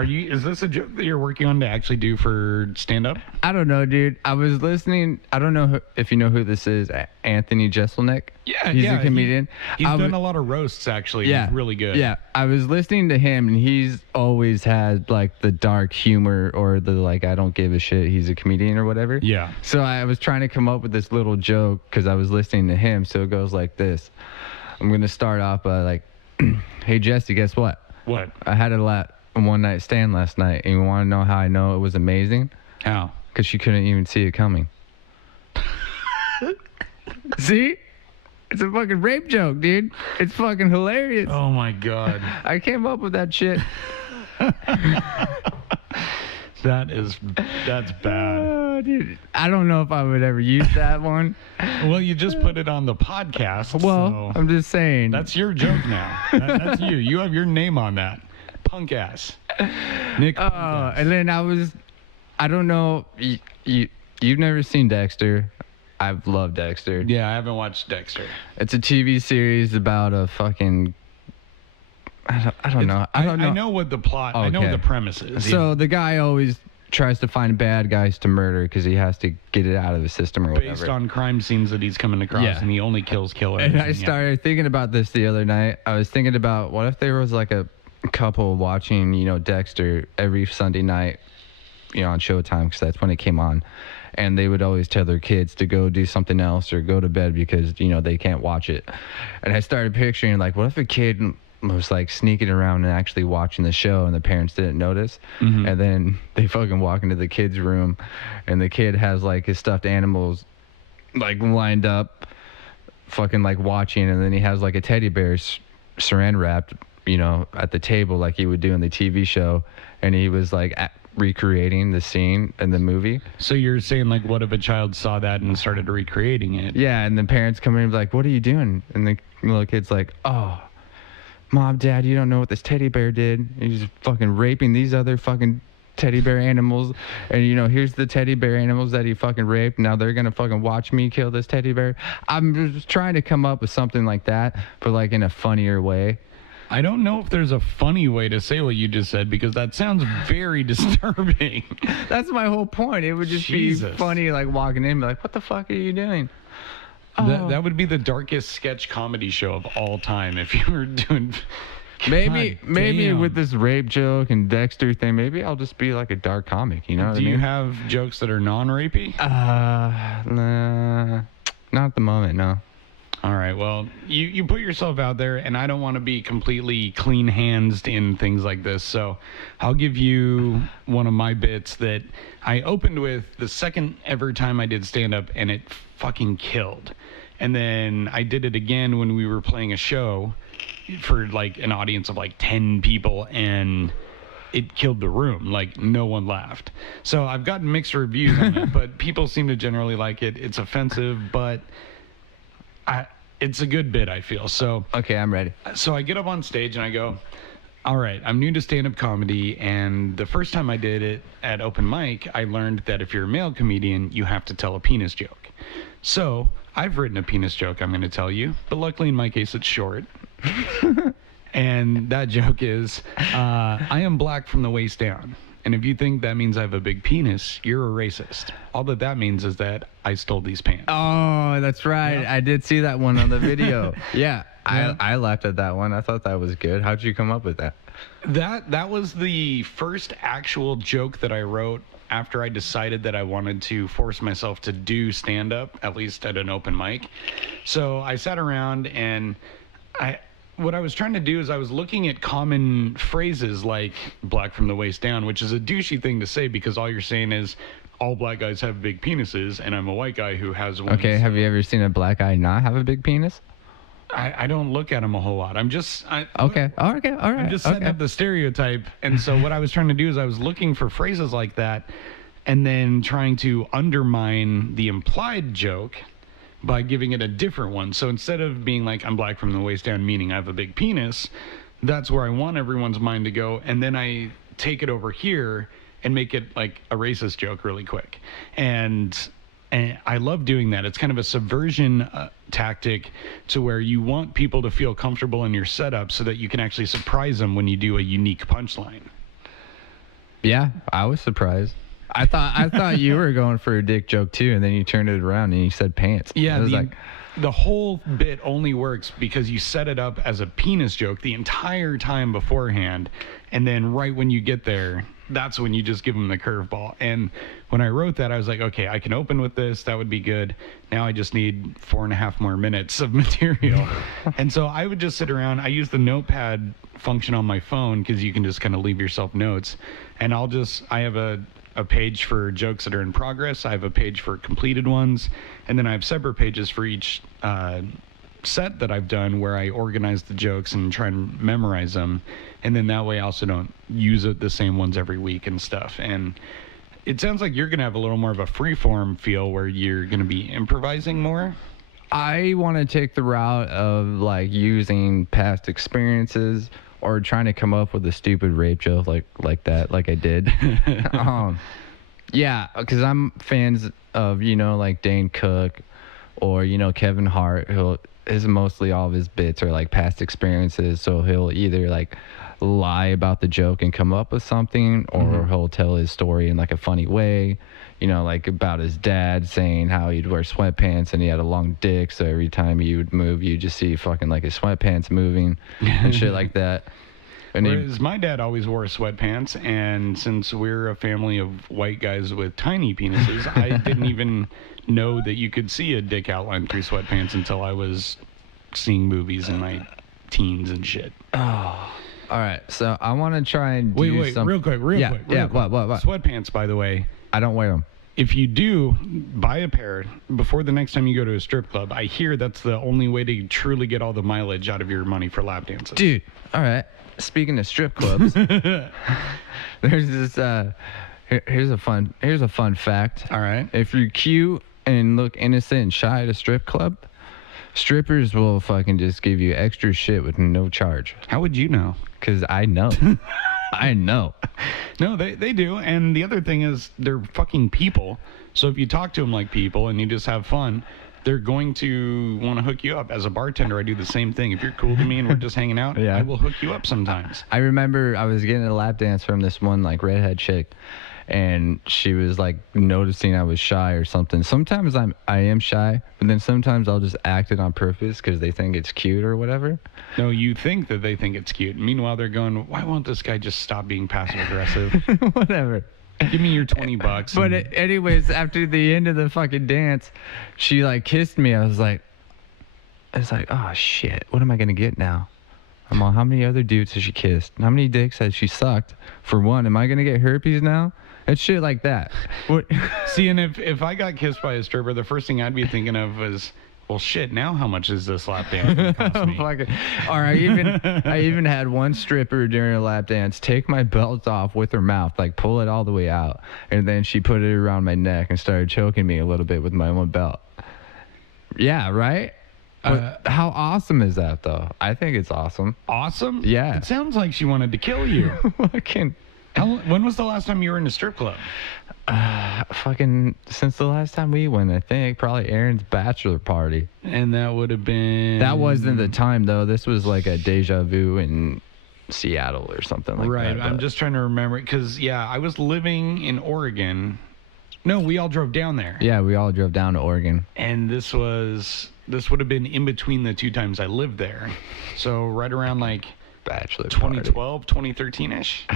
is this a joke that you're working on to actually do for stand up? I don't know, dude. I was listening. I don't know if you know who this is. Anthony Jeselnik. Yeah. He's a comedian. He's done a lot of roasts actually. Yeah. He's really good. Yeah. I was listening to him, and he's always had like the dark humor or the like I don't give a shit. He's a comedian or whatever. Yeah. So I was trying to come up with this little joke because I was listening to him. So it goes like this. I'm gonna start off by like, "Hey Jesse, guess what? What? I had a one night stand last night, and you want to know how I know it was amazing? How? Because she couldn't even see it coming." See? It's a fucking rape joke, dude. It's fucking hilarious. Oh my god. I came up with that shit. That's bad. Oh, dude. I don't know if I would ever use that one. Well, you just put it on the podcast. Well, so I'm just saying. that's your joke now. That's you. You have your name on that. Punk ass. Nick. Punk ass. And then I don't know. You've never seen Dexter. I've loved Dexter. Yeah, I haven't watched Dexter. It's a TV series about a fucking. I don't know. I don't know. I know what the plot. I know what the premise is. So the guy always tries to find bad guys to murder because he has to get it out of the system or whatever. Based on crime scenes that he's coming across, and he only kills killers. And I started thinking about this the other night. I was thinking about what if there was like a couple watching, Dexter every Sunday night, on Showtime because that's when it came on. And they would always tell their kids to go do something else or go to bed because, they can't watch it. And I started picturing, like, what if a kid was like sneaking around and actually watching the show, and the parents didn't notice. And then they fucking walk into the kid's room, and the kid has like his stuffed animals like lined up, fucking like watching, and then he has like a teddy bear saran wrapped, you know, at the table like he would do in the TV show, and he was like recreating the scene in the movie. So you're saying, like, what if a child saw that and started recreating it? Yeah, and the parents come in and be like, "What are you doing?" And the little kid's like, "Oh, Mom, Dad, you don't know what this teddy bear did. He's fucking raping these other fucking teddy bear animals, and you know, here's the teddy bear animals that he fucking raped. Now they're gonna fucking watch me kill this teddy bear." I'm just trying to come up with something like that, but like in a funnier way. I don't know if there's a funny way to say what you just said, because that sounds very disturbing. That's my whole point. It would just be funny, like walking in and be like, "What the fuck are you doing?" That would be the darkest sketch comedy show of all time if you were doing. Maybe damn. with this rape joke and Dexter thing, maybe I'll just be like a dark comic. You know what I mean? Do you have jokes that are non-rapey? Nah, not at the moment, no. All right, well, you put yourself out there, and I don't want to be completely clean-hands in things like this, so I'll give you one of my bits that I opened with the second ever time I did stand-up, and it fucking killed. And then I did it again when we were playing a show for, like, an audience of, like, 10 people, and it killed the room. Like, no one laughed. So I've gotten mixed reviews on it, but people seem to generally like it. It's offensive, but it's a good bit, I feel. So okay, I'm ready. So I get up on stage and I go, all right, I'm new to stand-up comedy, and the first time I did it at open mic, I learned that if you're a male comedian, you have to tell a penis joke. So I've written a penis joke, I'm going to tell you, but luckily in my case it's short. And that joke is, I am black from the waist down. And if you think that means I have a big penis, you're a racist. All that means is that I stole these pants. Oh, that's right. Yeah. I did see that one on the video. Yeah, I laughed at that one. I thought that was good. How'd you come up with that? That was the first actual joke that I wrote after I decided that I wanted to force myself to do stand-up, at least at an open mic. So I sat around and what I was trying to do is I was looking at common phrases like black from the waist down, which is a douchey thing to say because all you're saying is all black guys have big penises and I'm a white guy who has one. Okay, have you ever seen a black guy not have a big penis? I don't look at him a whole lot. I'm just... Okay, all right. I'm just setting up the stereotype. And so what I was trying to do is I was looking for phrases like that and then trying to undermine the implied joke by giving it a different one. So instead of being like, I'm black from the waist down, meaning I have a big penis, that's where I want everyone's mind to go. And then I take it over here and make it like a racist joke really quick. And I love doing that. It's kind of a subversion tactic to where you want people to feel comfortable in your setup so that you can actually surprise them when you do a unique punchline. Yeah, I was surprised. I thought you were going for a dick joke too, and then you turned it around and you said pants. Yeah, the whole bit only works because you set it up as a penis joke the entire time beforehand, and then right when you get there, that's when you just give them the curveball. And when I wrote that, I was like, okay, I can open with this. That would be good. Now I just need 4.5 more minutes of material. And so I would just sit around. I use the notepad function on my phone because you can just kind of leave yourself notes. And I have a page for jokes that are in progress. I have a page for completed ones. And then I have separate pages for each set that I've done where I organize the jokes and try and memorize them. And then that way I also don't use the same ones every week and stuff. And it sounds like you're going to have a little more of a freeform feel where you're going to be improvising more. I want to take the route of like using past experiences or trying to come up with a stupid rape joke like that, like I did. Yeah, because I'm fans of, like Dane Cook or, Kevin Hart. His mostly all of his bits are like past experiences. So he'll either like lie about the joke and come up with something, or he'll tell his story in like a funny way, like about his dad saying how he'd wear sweatpants and he had a long dick, so every time he would move you just see fucking like his sweatpants moving and shit like that. And whereas my dad always wore sweatpants, and since we're a family of white guys with tiny penises, I didn't even know that you could see a dick outline through sweatpants until I was seeing movies in my teens and shit. All right, so I want to try and do Wait, some... real quick. Yeah, what? Sweatpants, by the way. I don't wear them. If you do buy a pair before the next time you go to a strip club, I hear that's the only way to truly get all the mileage out of your money for lap dances. Dude, all right. Speaking of strip clubs, there's this. Here's a fun fact. All right. If you're cute and look innocent and shy at a strip club, strippers will fucking just give you extra shit with no charge. How would you know? Because I know. I know. No, they do. And the other thing is they're fucking people. So if you talk to them like people and you just have fun, they're going to want to hook you up. As a bartender, I do the same thing. If you're cool to me and we're just hanging out, Yeah. I will hook you up sometimes. I remember I was getting a lap dance from this one like redhead chick, and she was like noticing I was shy or something. Sometimes I am shy, but then sometimes I'll just act it on purpose because they think it's cute or whatever. No, you think that they think it's cute. Meanwhile, they're going, why won't this guy just stop being passive aggressive? Whatever. Give me your $20. But and- anyways, after the end of the fucking dance, she like kissed me. I was like, oh shit, what am I gonna get now? I'm all, how many other dudes has she kissed? How many dicks has she sucked? For one, am I gonna get herpes now? It's shit like that. What? See, and if I got kissed by a stripper, the first thing I'd be thinking of was, well, shit, now how much is this lap dance gonna cost me? Fucking, or I even had one stripper during a lap dance take my belt off with her mouth, like pull it all the way out, and then she put it around my neck and started choking me a little bit with my own belt. Yeah, right? But how awesome is that, though? I think it's awesome. Awesome? Yeah. It sounds like she wanted to kill you. Fucking, When was the last time you were in a strip club? fucking, since the last time we went, I think probably Aaron's bachelor party. And that would have been... That wasn't the time, though. This was like a deja vu in Seattle or something like that. Right. I'm but- just trying to remember. Because, yeah, I was living in Oregon. No, we all drove down there. Yeah, we all drove down to Oregon. And this would have been in between the two times I lived there. So right around like Bachelor party. 2012, 2013-ish.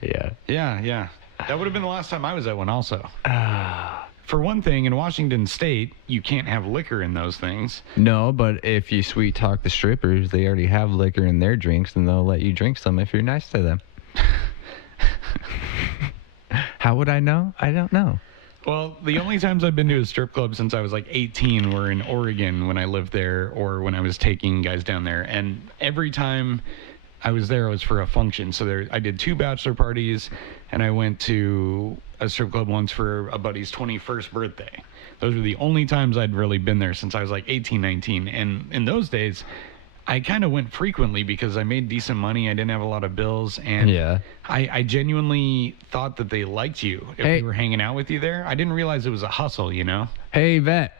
Yeah. Yeah. That would have been the last time I was at one also. For one thing, in Washington State, you can't have liquor in those things. No, but if you sweet talk the strippers, they already have liquor in their drinks, and they'll let you drink some if you're nice to them. How would I know? I don't know. Well, the only times I've been to a strip club since I was like 18 were in Oregon when I lived there or when I was taking guys down there. And every time I was there, it was for a function. So I did 2 bachelor parties, and I went to a strip club once for a buddy's 21st birthday. Those were the only times I'd really been there since I was like 18, 19. And in those days, I kind of went frequently because I made decent money. I didn't have a lot of bills. And Yeah. I genuinely thought that they liked you if Hey. they were hanging out with you there. I didn't realize it was a hustle, you know? Hey, Vet.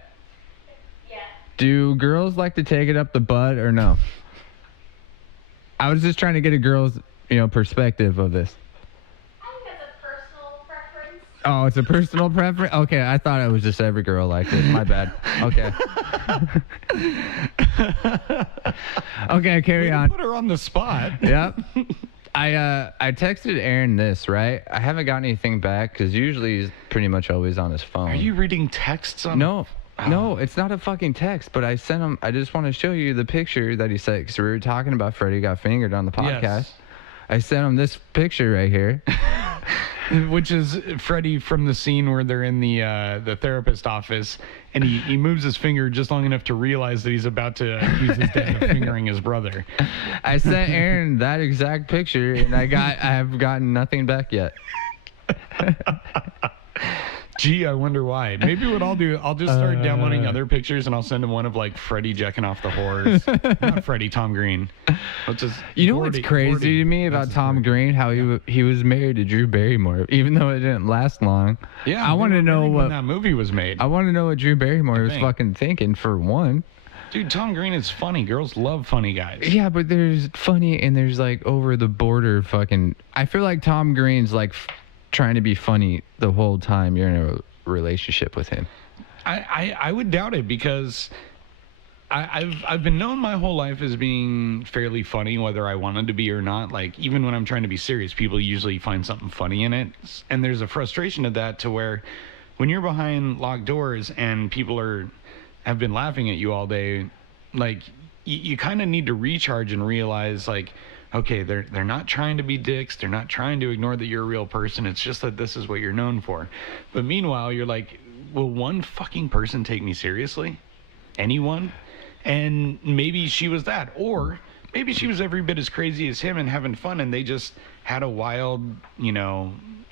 Yeah. Do girls like to take it up the butt or no? I was just trying to get a girl's, perspective of this. I think that's a personal preference. Oh, it's a personal preference? Okay, I thought it was just every girl liked it. My bad. Okay. Okay, carry on. Put her on the spot. Yep. I texted Aaron this, right? I haven't gotten anything back because usually he's pretty much always on his phone. Are you reading texts on? No, it's not a fucking text, but I sent him, I just want to show you the picture that he sent because we were talking about Freddie got fingered on the podcast. Yes. I sent him this picture right here. Which is Freddie from the scene where they're in the therapist office, and he moves his finger just long enough to realize that he's about to accuse his dad of fingering his brother. I sent Aaron that exact picture, and I have gotten nothing back yet. Gee, I wonder why. Maybe what I'll do, I'll just start downloading other pictures, and I'll send him one of like Freddie jacking off the whores. Not Freddie, Tom Green. Let's just You know what's crazy to me about Tom Green? How he was married to Drew Barrymore, even though it didn't last long. Yeah, I want to know when what that movie was made. I want to know what Drew Barrymore was think. fucking thinking for one. Dude, Tom Green is funny. Girls love funny guys. Yeah, but there's funny and there's like over the border fucking. I feel like Tom Green's like trying to be funny the whole time you're in a relationship with him. I would doubt it because I've been known my whole life as being fairly funny, whether I wanted to be or not. Like, even when I'm trying to be serious, people usually find something funny in it. And there's a frustration of that to where when you're behind locked doors and people have been laughing at you all day, like, you kind of need to recharge and realize, like, okay, they're not trying to be dicks. They're not trying to ignore that you're a real person. It's just that this is what you're known for. But meanwhile, you're like, will one fucking person take me seriously? Anyone? And maybe she was that. Or maybe she was every bit as crazy as him and having fun, and they just had a wild,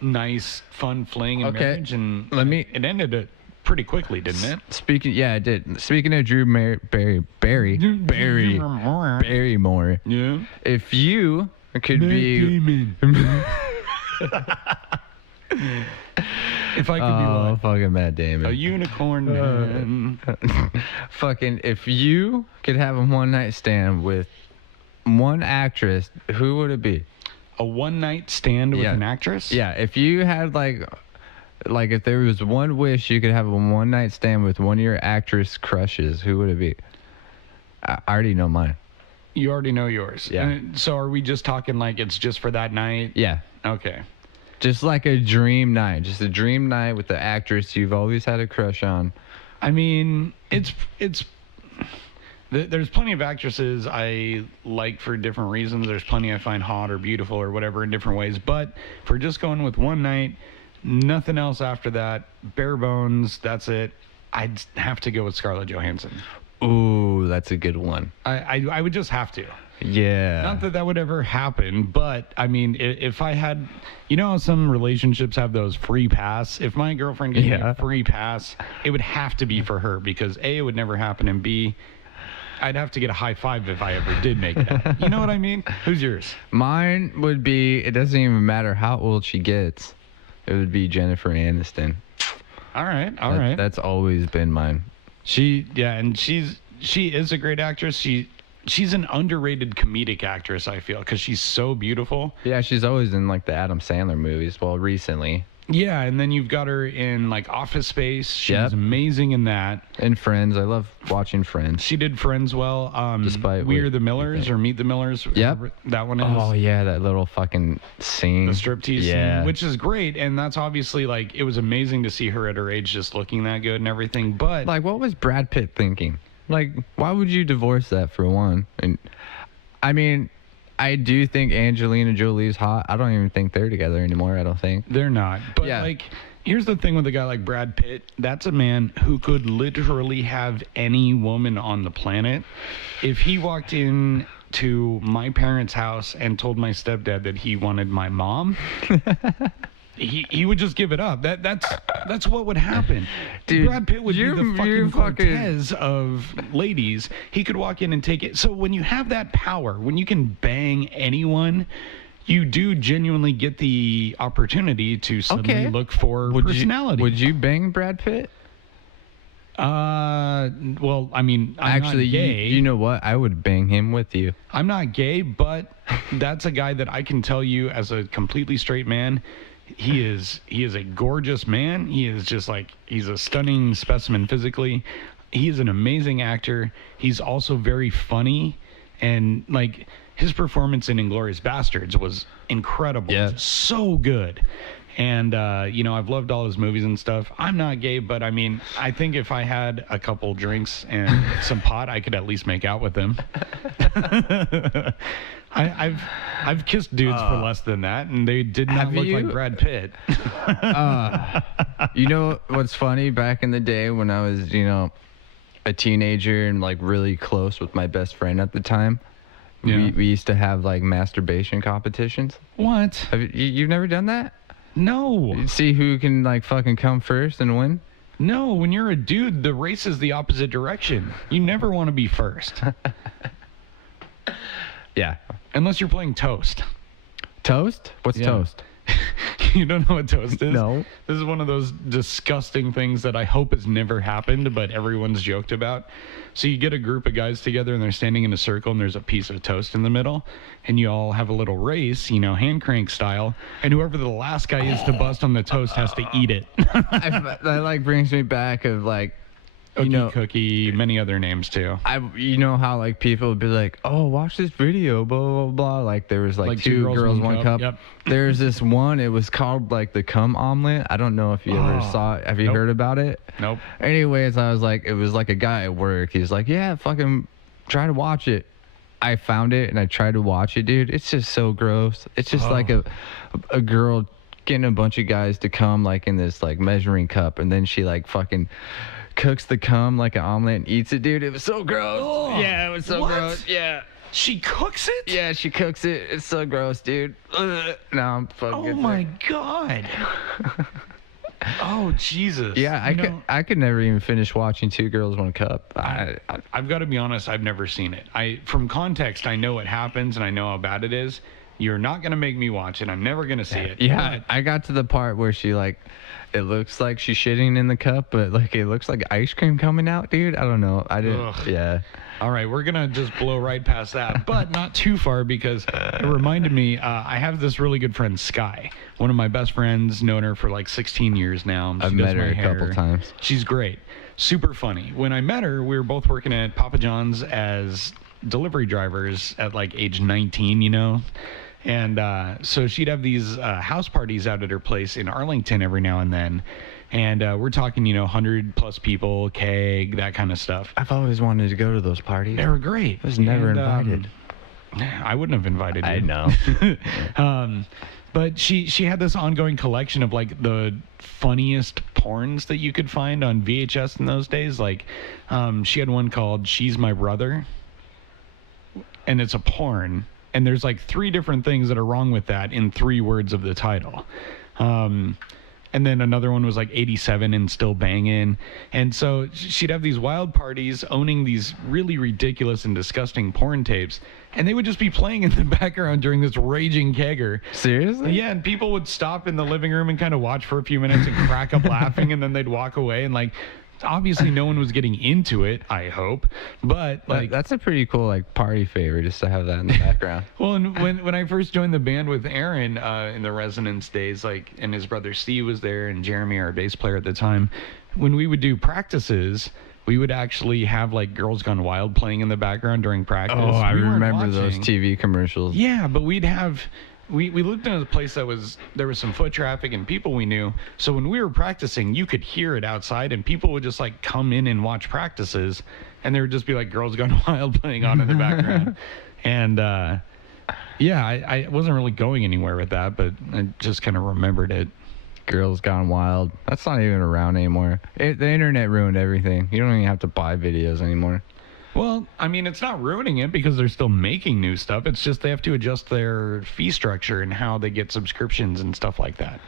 nice, fun fling in marriage. And it ended it pretty quickly, didn't it? It did. Speaking of Drew Barrymore. Yeah. If you could be... If I could be what? Fucking Matt Damon. A unicorn man. Fucking, if you could have a one-night stand with one actress, who would it be? A one-night stand with an actress? Yeah, if you had like if there was one wish you could have a one-night stand with one of your actress crushes, who would it be? I already know mine. You already know yours. Yeah. And so are we just talking like it's just for that night? Yeah. Okay. Just like a dream night. Just a dream night with the actress you've always had a crush on. I mean, there's plenty of actresses I like for different reasons. There's plenty I find hot or beautiful or whatever in different ways. But if we're just going with one night, nothing else after that, bare bones, that's it, I'd have to go with Scarlett Johansson. Ooh, that's a good one. I would just have to. Yeah. Not that would ever happen, but I mean, if I had, how some relationships have those free pass. If my girlfriend gave me a free pass, it would have to be for her because A, it would never happen, and B, I'd have to get a high five if I ever did make it happen. You know what I mean? Who's yours? Mine would be, it doesn't even matter how old she gets. It would be Jennifer Aniston. All right. That's always been mine. She is a great actress. She's an underrated comedic actress, I feel, because she's so beautiful. Yeah, she's always in like the Adam Sandler movies. Well, recently. Yeah, and then you've got her in like Office Space. She's amazing in that. And Friends. I love watching Friends. She did Friends well. Despite We Are the Millers or Meet the Millers. Yep. That one is. Oh, yeah, that little fucking scene. The striptease scene, which is great. And that's obviously like, it was amazing to see her at her age just looking that good and everything. But like, what was Brad Pitt thinking? Like, why would you divorce that for one? And I mean, I do think Angelina Jolie's hot. I don't even think they're together anymore. I don't think. They're not. But like, here's the thing with a guy like Brad Pitt. That's a man who could literally have any woman on the planet. If he walked in to my parents' house and told my stepdad that he wanted my mom, he would just give it up. That's what would happen. Dude, Brad Pitt would be the fucking Cortez of ladies. He could walk in and take it. So when you have that power, when you can bang anyone, you do genuinely get the opportunity to suddenly look for personality. Would you bang Brad Pitt? Well, I mean, I'm actually, not gay. You know what? I would bang him with you. I'm not gay, but that's a guy that I can tell you as a completely straight man, he is a gorgeous man. He is just like, he's a stunning specimen physically. He is an amazing actor. He's also very funny, and like his performance in Inglourious Bastards was incredible. Yeah. So good. And, I've loved all his movies and stuff. I'm not gay, but I mean, I think if I had a couple drinks and some pot, I could at least make out with him. I've kissed dudes for less than that, and they did not look like Brad Pitt. You know what's funny? Back in the day when I was, a teenager and like really close with my best friend at the time, we used to have like masturbation competitions. What? You've never done that? No. See who can like fucking come first and win? No, when you're a dude, the race is the opposite direction. You never want to be first. Yeah. Unless you're playing Toast. Toast? What's Toast? You don't know what Toast is? No. This is one of those disgusting things that I hope has never happened, but everyone's joked about. So you get a group of guys together and they're standing in a circle and there's a piece of toast in the middle, and you all have a little race, hand crank style, and whoever the last guy is to bust on the toast has to eat it. That like brings me back of like, Cookie, many other names too. You know how like people would be like, oh, watch this video, blah blah blah. Like there was like two girls, one cup. Yep. There's this one. It was called like the cum omelet. I don't know if you ever saw it. Have you heard about it? Nope. Anyways, I was like, it was like a guy at work. He was like, yeah, fucking try to watch it. I found it and I tried to watch it, dude. It's just so gross. It's just like a girl getting a bunch of guys to come like in this like measuring cup, and then she like fucking cooks the cum like an omelet and eats it, dude. It was so gross. Oh, yeah, it was so what? gross. Yeah. She cooks it? Yeah, she cooks it. It's so gross, dude. Ugh. No, I'm fucking. Oh my god. Oh Jesus. Yeah, I could never even finish watching Two Girls One Cup. I've got to be honest, I've never seen it. From context, I know what happens and I know how bad it is. You're not gonna make me watch it. I'm never gonna see it. Yeah, but I got to the part where she like, it looks like she's shitting in the cup, but like it looks like ice cream coming out, dude. I don't know. I didn't. Ugh. Yeah. All right, we're gonna just blow right past that, but not too far because it reminded me. I have this really good friend, Sky, one of my best friends. Known her for like 16 years now. I've met her a couple times. She's great, super funny. When I met her, we were both working at Papa John's as delivery drivers at like age 19, you know. And so she'd have these house parties out at her place in Arlington every now and then. And we're talking, 100 plus people, keg, that kind of stuff. I've always wanted to go to those parties. They were great. I was never invited. I wouldn't have invited you. I know. But she had this ongoing collection of like the funniest porns that you could find on VHS in those days. Like she had one called She's My Brother. And it's a porn. And there's like 3 different things that are wrong with that in 3 words of the title. And then another one was like 87 and still banging. And so she'd have these wild parties owning these really ridiculous and disgusting porn tapes. And they would just be playing in the background during this raging kegger. Seriously? Yeah, and people would stop in the living room and kind of watch for a few minutes and crack up laughing, and then they'd walk away. And like, obviously no one was getting into it, I hope. But like, that's a pretty cool like party favor just to have that in the background. well, and when I first joined the band with Aaron in the Resonance days, like, and his brother Steve was there, and Jeremy, our bass player at the time, when we would do practices, we would actually have like Girls Gone Wild playing in the background during practice. Oh, I We weren't remember those watching. TV commercials. Yeah, but we'd have. We lived in a place there was some foot traffic and people we knew. So when we were practicing, you could hear it outside, and people would just like come in and watch practices, and there would just be like Girls Gone Wild playing on in the background. And yeah, I wasn't really going anywhere with that, but I just kind of remembered it. Girls Gone Wild. That's not even around anymore. The internet ruined everything. You don't even have to buy videos anymore. Well, I mean, it's not ruining it because they're still making new stuff. It's just they have to adjust their fee structure and how they get subscriptions and stuff like that.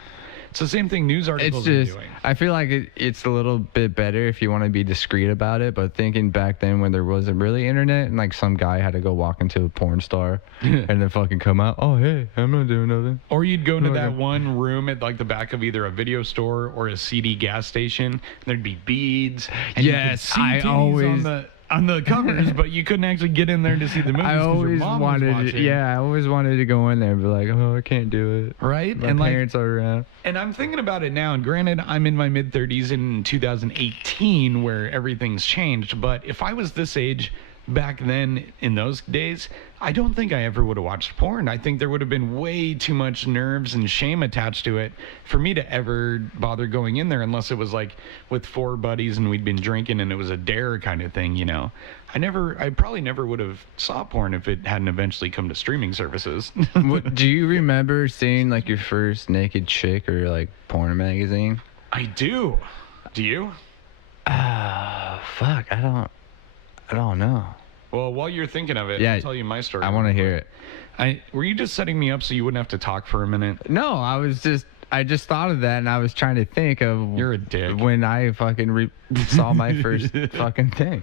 It's the same thing news articles are doing. I feel like it's a little bit better if you want to be discreet about it, but thinking back then when there wasn't really internet and like some guy had to go walk into a porn star and then fucking come out, oh, hey, I'm not doing nothing. Or you'd go into that one room at like the back of either a video store or a CD gas station, and there'd be beads. And Yes, you could see I titties always... on the covers, but you couldn't actually get in there to see the movies. I always wanted to go in there and be like, oh, I can't do it. Right? My and parents are around. And I'm thinking about it now, and granted, I'm in my mid-30s in 2018 where everything's changed, but if I was this age back then in those days, I don't think I ever would have watched porn. I think there would have been way too much nerves and shame attached to it for me to ever bother going in there unless it was like with 4 buddies and we'd been drinking and it was a dare kind of thing, I probably never would have saw porn if it hadn't eventually come to streaming services. Do you remember seeing like your first naked chick or like porn magazine? I do. Do you? Fuck, I don't know. Well, while you're thinking of it, Yeah, I'll tell you my story. I want to hear it. Were you just setting me up so you wouldn't have to talk for a minute? No, I just thought of that and I was trying to think of You're a dick. when I fucking saw my first fucking thing.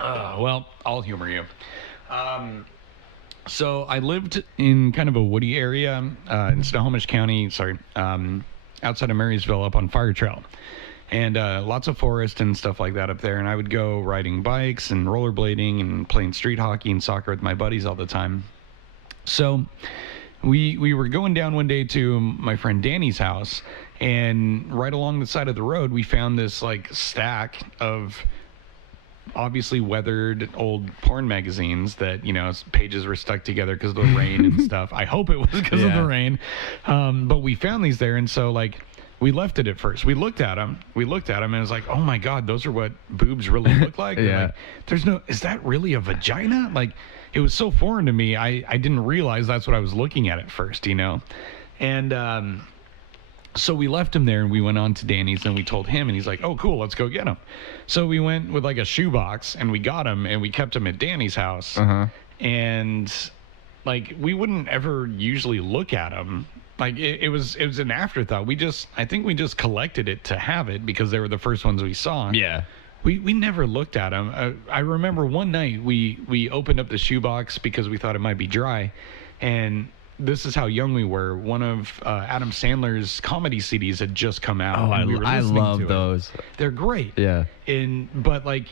Well, I'll humor you. So I lived in kind of a woody area in Snohomish County, outside of Marysville up on Fire Trail. And lots of forest and stuff like that up there. And I would go riding bikes and rollerblading and playing street hockey and soccer with my buddies all the time. So we were going down one day to my friend Danny's house. And right along the side of the road, we found this like stack of obviously weathered old porn magazines that, pages were stuck together because of the rain and stuff. I hope it was because of the rain. But we found these there. And so like, we left it at first. We looked at them, and it was like, oh my God, those are what boobs really look like. Yeah. Like, is that really a vagina? Like, it was so foreign to me. I didn't realize that's what I was looking at first, And so we left him there and we went on to Danny's and we told him, and he's like, oh, cool, let's go get him. So we went with like a shoebox and we got him and we kept him at Danny's house. And like, we wouldn't ever usually look at him. Like, it was an afterthought. I think we just collected it to have it because they were the first ones we saw. Yeah. We never looked at them. I remember one night we opened up the shoebox because we thought it might be dry, and this is how young we were. One of Adam Sandler's comedy CDs had just come out. Oh, I love those. They're great. Yeah. But like,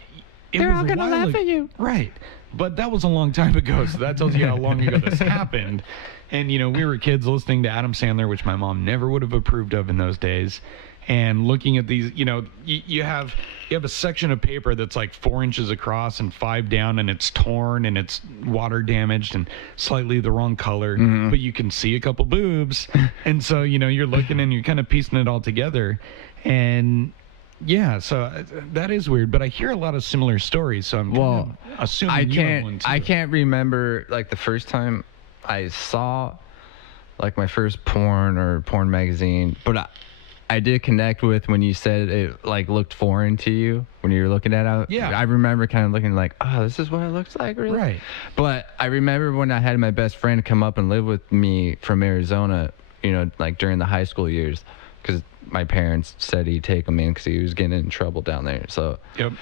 they're all gonna laugh at you. Right. But that was a long time ago, so that tells you how long ago this happened. And we were kids listening to Adam Sandler, which my mom never would have approved of in those days. And looking at these, you have a section of paper that's like 4 inches across and 5 down, and it's torn and it's water damaged and slightly the wrong color, but you can see a couple boobs. And so, you're looking and you're kind of piecing it all together. And yeah, so that is weird, but I hear a lot of similar stories, so I'm kind of assuming you have one too. I can't remember like the first time I saw like my first porn magazine, but I did connect with when you said it like looked foreign to you when you were looking at it. Yeah. I remember kind of looking like, oh, this is what it looks like, really? Right. But I remember when I had my best friend come up and live with me from Arizona, like during the high school years, because my parents said he'd take him in because he was getting in trouble down there. So. Yep.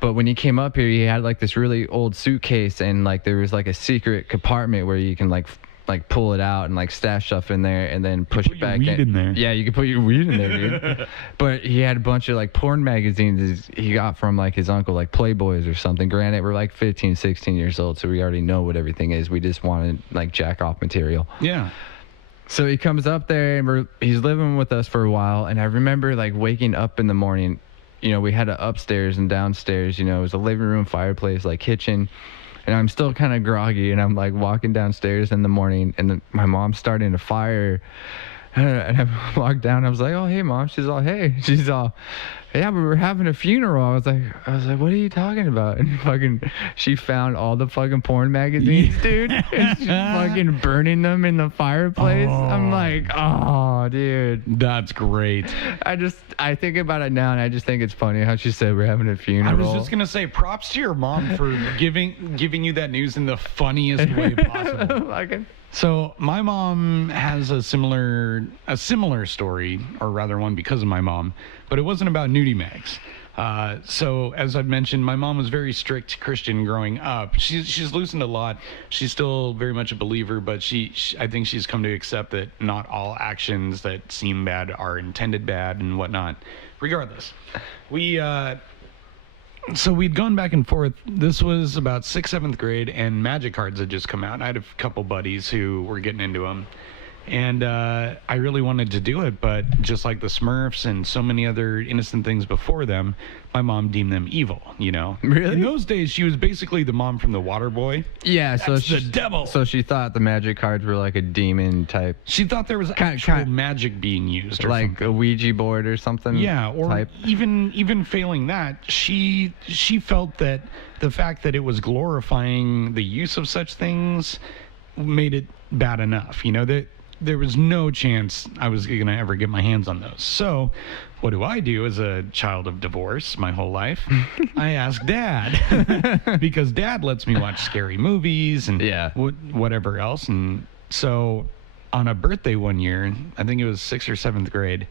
But when he came up here, he had like this really old suitcase, and like there was like a secret compartment where you can like pull it out and like stash stuff in there and then push it back in there. Yeah, you can put your weed in there, dude. But he had a bunch of like porn magazines he got from like his uncle, like Playboys or something. Granted, we're like 15, 16 years old, so we already know what everything is. We just wanted like jack off material. Yeah. So he comes up there and he's living with us for a while, and I remember like waking up in the morning. We had an upstairs and downstairs. It was a living room, fireplace, like kitchen. And I'm still kind of groggy, and I'm like walking downstairs in the morning, and my mom's starting a fire. And I walked down. I was like, "Oh, hey, Mom." She's all, "Hey." She's all, "Yeah, we were having a funeral." I was like, "What are you talking about?" And she found all the fucking porn magazines, dude. And she's fucking burning them in the fireplace. Oh. I'm like, "Oh, dude, that's great." I think about it now, and I just think it's funny how she said we're having a funeral. I was just gonna say, props to your mom for giving you that news in the funniest way possible. So my mom has a similar story, or rather one because of my mom, but it wasn't about nudie mags. So as I've mentioned, my mom was very strict Christian growing up. She's loosened a lot. She's still very much a believer, but I think she's come to accept that not all actions that seem bad are intended bad and whatnot. Regardless, so we'd gone back and forth. This was about 6th, 7th grade, and Magic cards had just come out. I had a couple buddies who were getting into them, and I really wanted to do it, but just like the Smurfs and so many other innocent things before them, my mom deemed them evil, Really? In those days, she was basically the mom from The Waterboy. Yeah, so That's the devil. So she thought the magic cards were like a demon type. She thought there was actual magic being used, or like something. a Ouija board or something. Yeah, or type. even failing that, she felt that the fact that it was glorifying the use of such things made it bad enough. That there was no chance I was going to ever get my hands on those. So what do I do as a child of divorce my whole life? I ask Dad, because Dad lets me watch scary movies and whatever else. And so on a birthday one year, I think it was 6th or 7th grade,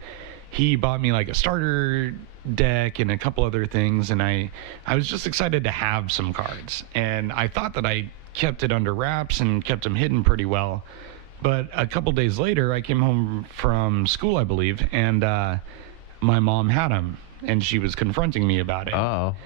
he bought me like a starter deck and a couple other things, and I was just excited to have some cards. And I thought that I kept it under wraps and kept them hidden pretty well. But a couple days later, I came home from school, I believe, and my mom had them, and she was confronting me about it. Oh.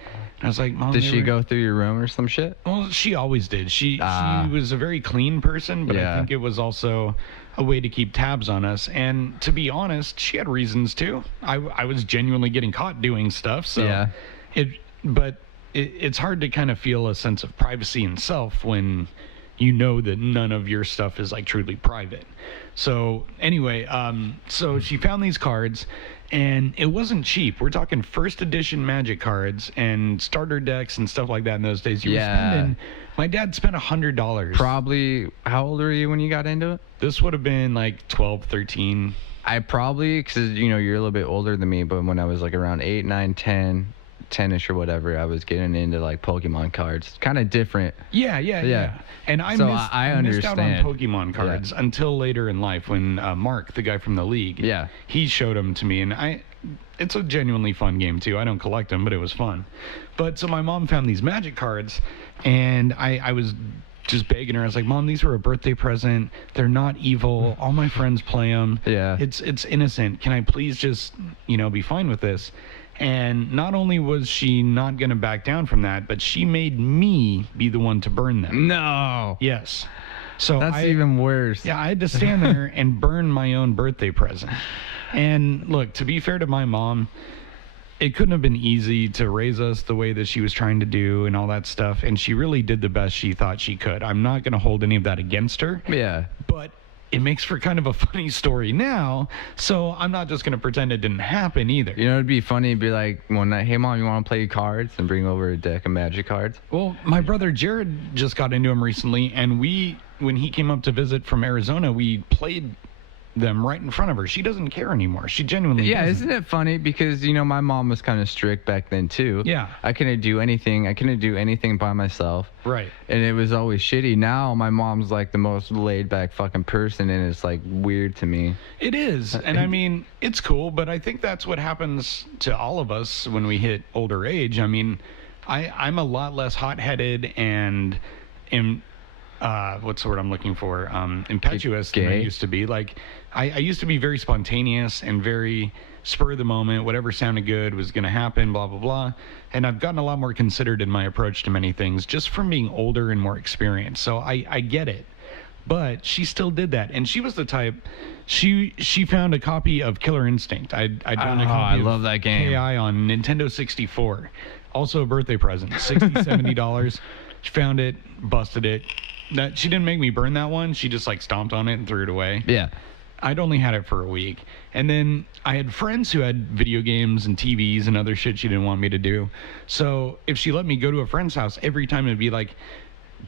I was like, Mom, did she go through your room or some shit? Well, she always did. She was a very clean person, but I think it was also a way to keep tabs on us. And to be honest, she had reasons too. I was genuinely getting caught doing stuff. So it's hard to kind of feel a sense of privacy and self when you know that none of your stuff is like truly private. So anyway, so she found these cards, and it wasn't cheap. We're talking first edition Magic cards and starter decks and stuff like that in those days. You were spending. My dad spent $100. Probably. How old were you when you got into it? This would have been like 12, 13. I probably, because you're a little bit older than me, but when I was like around 8, 9, 10, 10ish or whatever, I was getting into like Pokemon cards. Kind of different. Yeah. And I missed out on Pokemon cards until later in life when Mark, the guy from the league, he showed them to me, and it's a genuinely fun game too. I don't collect them, but it was fun. But so my mom found these Magic cards, and I was just begging her. I was like, Mom, these were a birthday present. They're not evil. All my friends play them. Yeah. It's innocent. Can I please just, be fine with this? And not only was she not going to back down from that, but she made me be the one to burn them. No. Yes. So that's even worse. Yeah, I had to stand there and burn my own birthday present. And look, to be fair to my mom, it couldn't have been easy to raise us the way that she was trying to do and all that stuff. And she really did the best she thought she could. I'm not going to hold any of that against her. Yeah. But it makes for kind of a funny story now, so I'm not just going to pretend it didn't happen either. It'd be funny, it'd be like one night, hey, Mom, you want to play cards? And bring over a deck of Magic cards. Well, my brother Jared just got into them recently, and when he came up to visit from Arizona, we played them right in front of her. She doesn't care anymore. She genuinely doesn't. Isn't it funny? Because, my mom was kind of strict back then, too. Yeah. I couldn't do anything by myself. Right. And it was always shitty. Now, my mom's like the most laid-back fucking person, and it's like weird to me. It is. And I mean, it's cool, but I think that's what happens to all of us when we hit older age. I mean, I'm a lot less hot-headed and what's the word I'm looking for? Impetuous than I used to be. Like, I used to be very spontaneous and very spur of the moment. Whatever sounded good was going to happen, blah, blah, blah. And I've gotten a lot more considered in my approach to many things just from being older and more experienced. So I get it. But she still did that. And she was the type, she found a copy of Killer Instinct. I found a copy of love that game. KI on Nintendo 64. Also a birthday present. $60, $70. She found it, busted it. That she didn't make me burn that one. She just like stomped on it and threw it away. Yeah. I'd only had it for a week. And then I had friends who had video games and TVs and other shit she didn't want me to do. So if she let me go to a friend's house, every time it'd be like,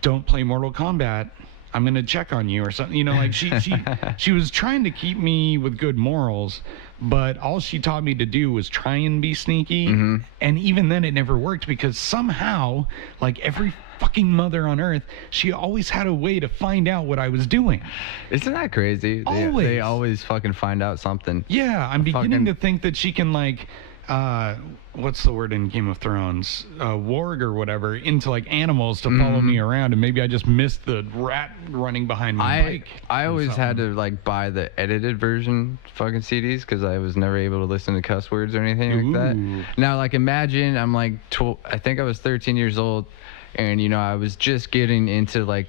don't play Mortal Kombat. I'm going to check on you or something. Like she was trying to keep me with good morals, but all she taught me to do was try and be sneaky. Mm-hmm. And even then it never worked because somehow, like every fucking mother on earth, she always had a way to find out what I was doing. Isn't that crazy? They always fucking find out something. Yeah, I'm beginning to think that she can like what's the word in Game of Thrones? Warg or whatever, into like animals to follow me around, and maybe I just missed the rat running behind my bike. I always had to like buy the edited version fucking CDs because I was never able to listen to cuss words or anything like that. Now, like imagine I'm like I think I was 13 years old, and I was just getting into like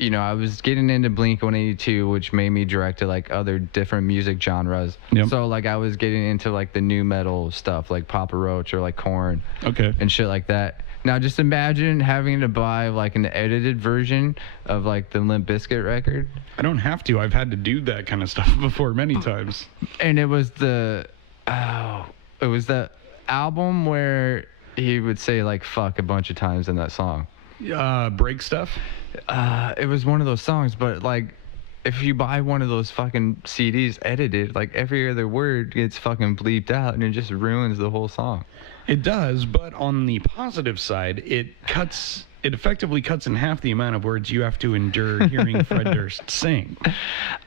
I was getting into Blink-182, which made me direct to like other different music genres. Yep. So like I was getting into like the new metal stuff, like Papa Roach or like Korn, and shit like that. Now just imagine having to buy like an edited version of like the Limp Bizkit record. I don't have to. I've had to do that kind of stuff before many times. And it was the album where he would say like fuck a bunch of times in that song. Break stuff. It was one of those songs, but like if you buy one of those fucking CDs edited, like every other word gets fucking bleeped out and it just ruins the whole song. It does, but on the positive side, it effectively cuts in half the amount of words you have to endure hearing Fred Durst sing.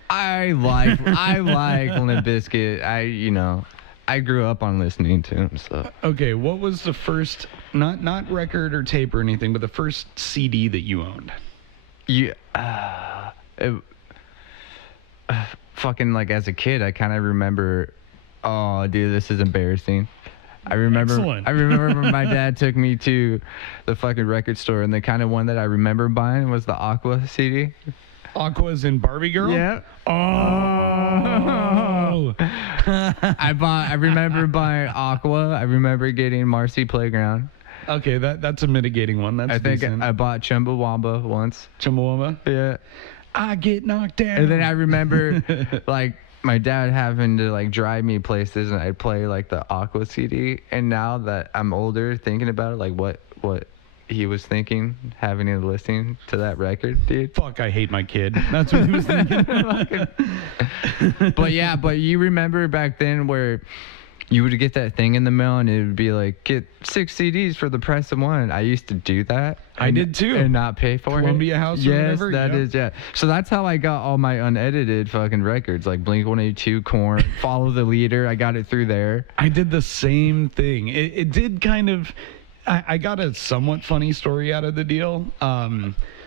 I like Limp Bizkit. I grew up on listening to him. So okay, what was the first not record or tape or anything, but the first CD that you owned? Fucking like as a kid, I kind of remember. Oh, dude, this is embarrassing. I remember when my dad took me to the fucking record store, and the kind of one that I remember buying was the Aqua CD. Aqua's in Barbie Girl? Yeah. Oh. I remember buying Aqua. I remember getting Marcy Playground. Okay, that's a mitigating one. That's I think decent. I bought Chumbawamba once. Chumbawamba. Yeah. I get knocked down. And then I remember, like, my dad having to, like, drive me places, and I'd play, like, the Aqua CD. And now that I'm older, thinking about it, like, what he was thinking, having to listening to that record, dude. Fuck, I hate my kid. That's what he was thinking. But you remember back then where you would get that thing in the mail and it would be like, get 6 CDs for the price of one. I used to do that. I did too. And not pay for it. Columbia House or yes, whatever. That is, yeah. So that's how I got all my unedited fucking records, like Blink-182, Korn, Follow the Leader. I got it through there. I did the same thing. It did kind of... I got a somewhat funny story out of the deal.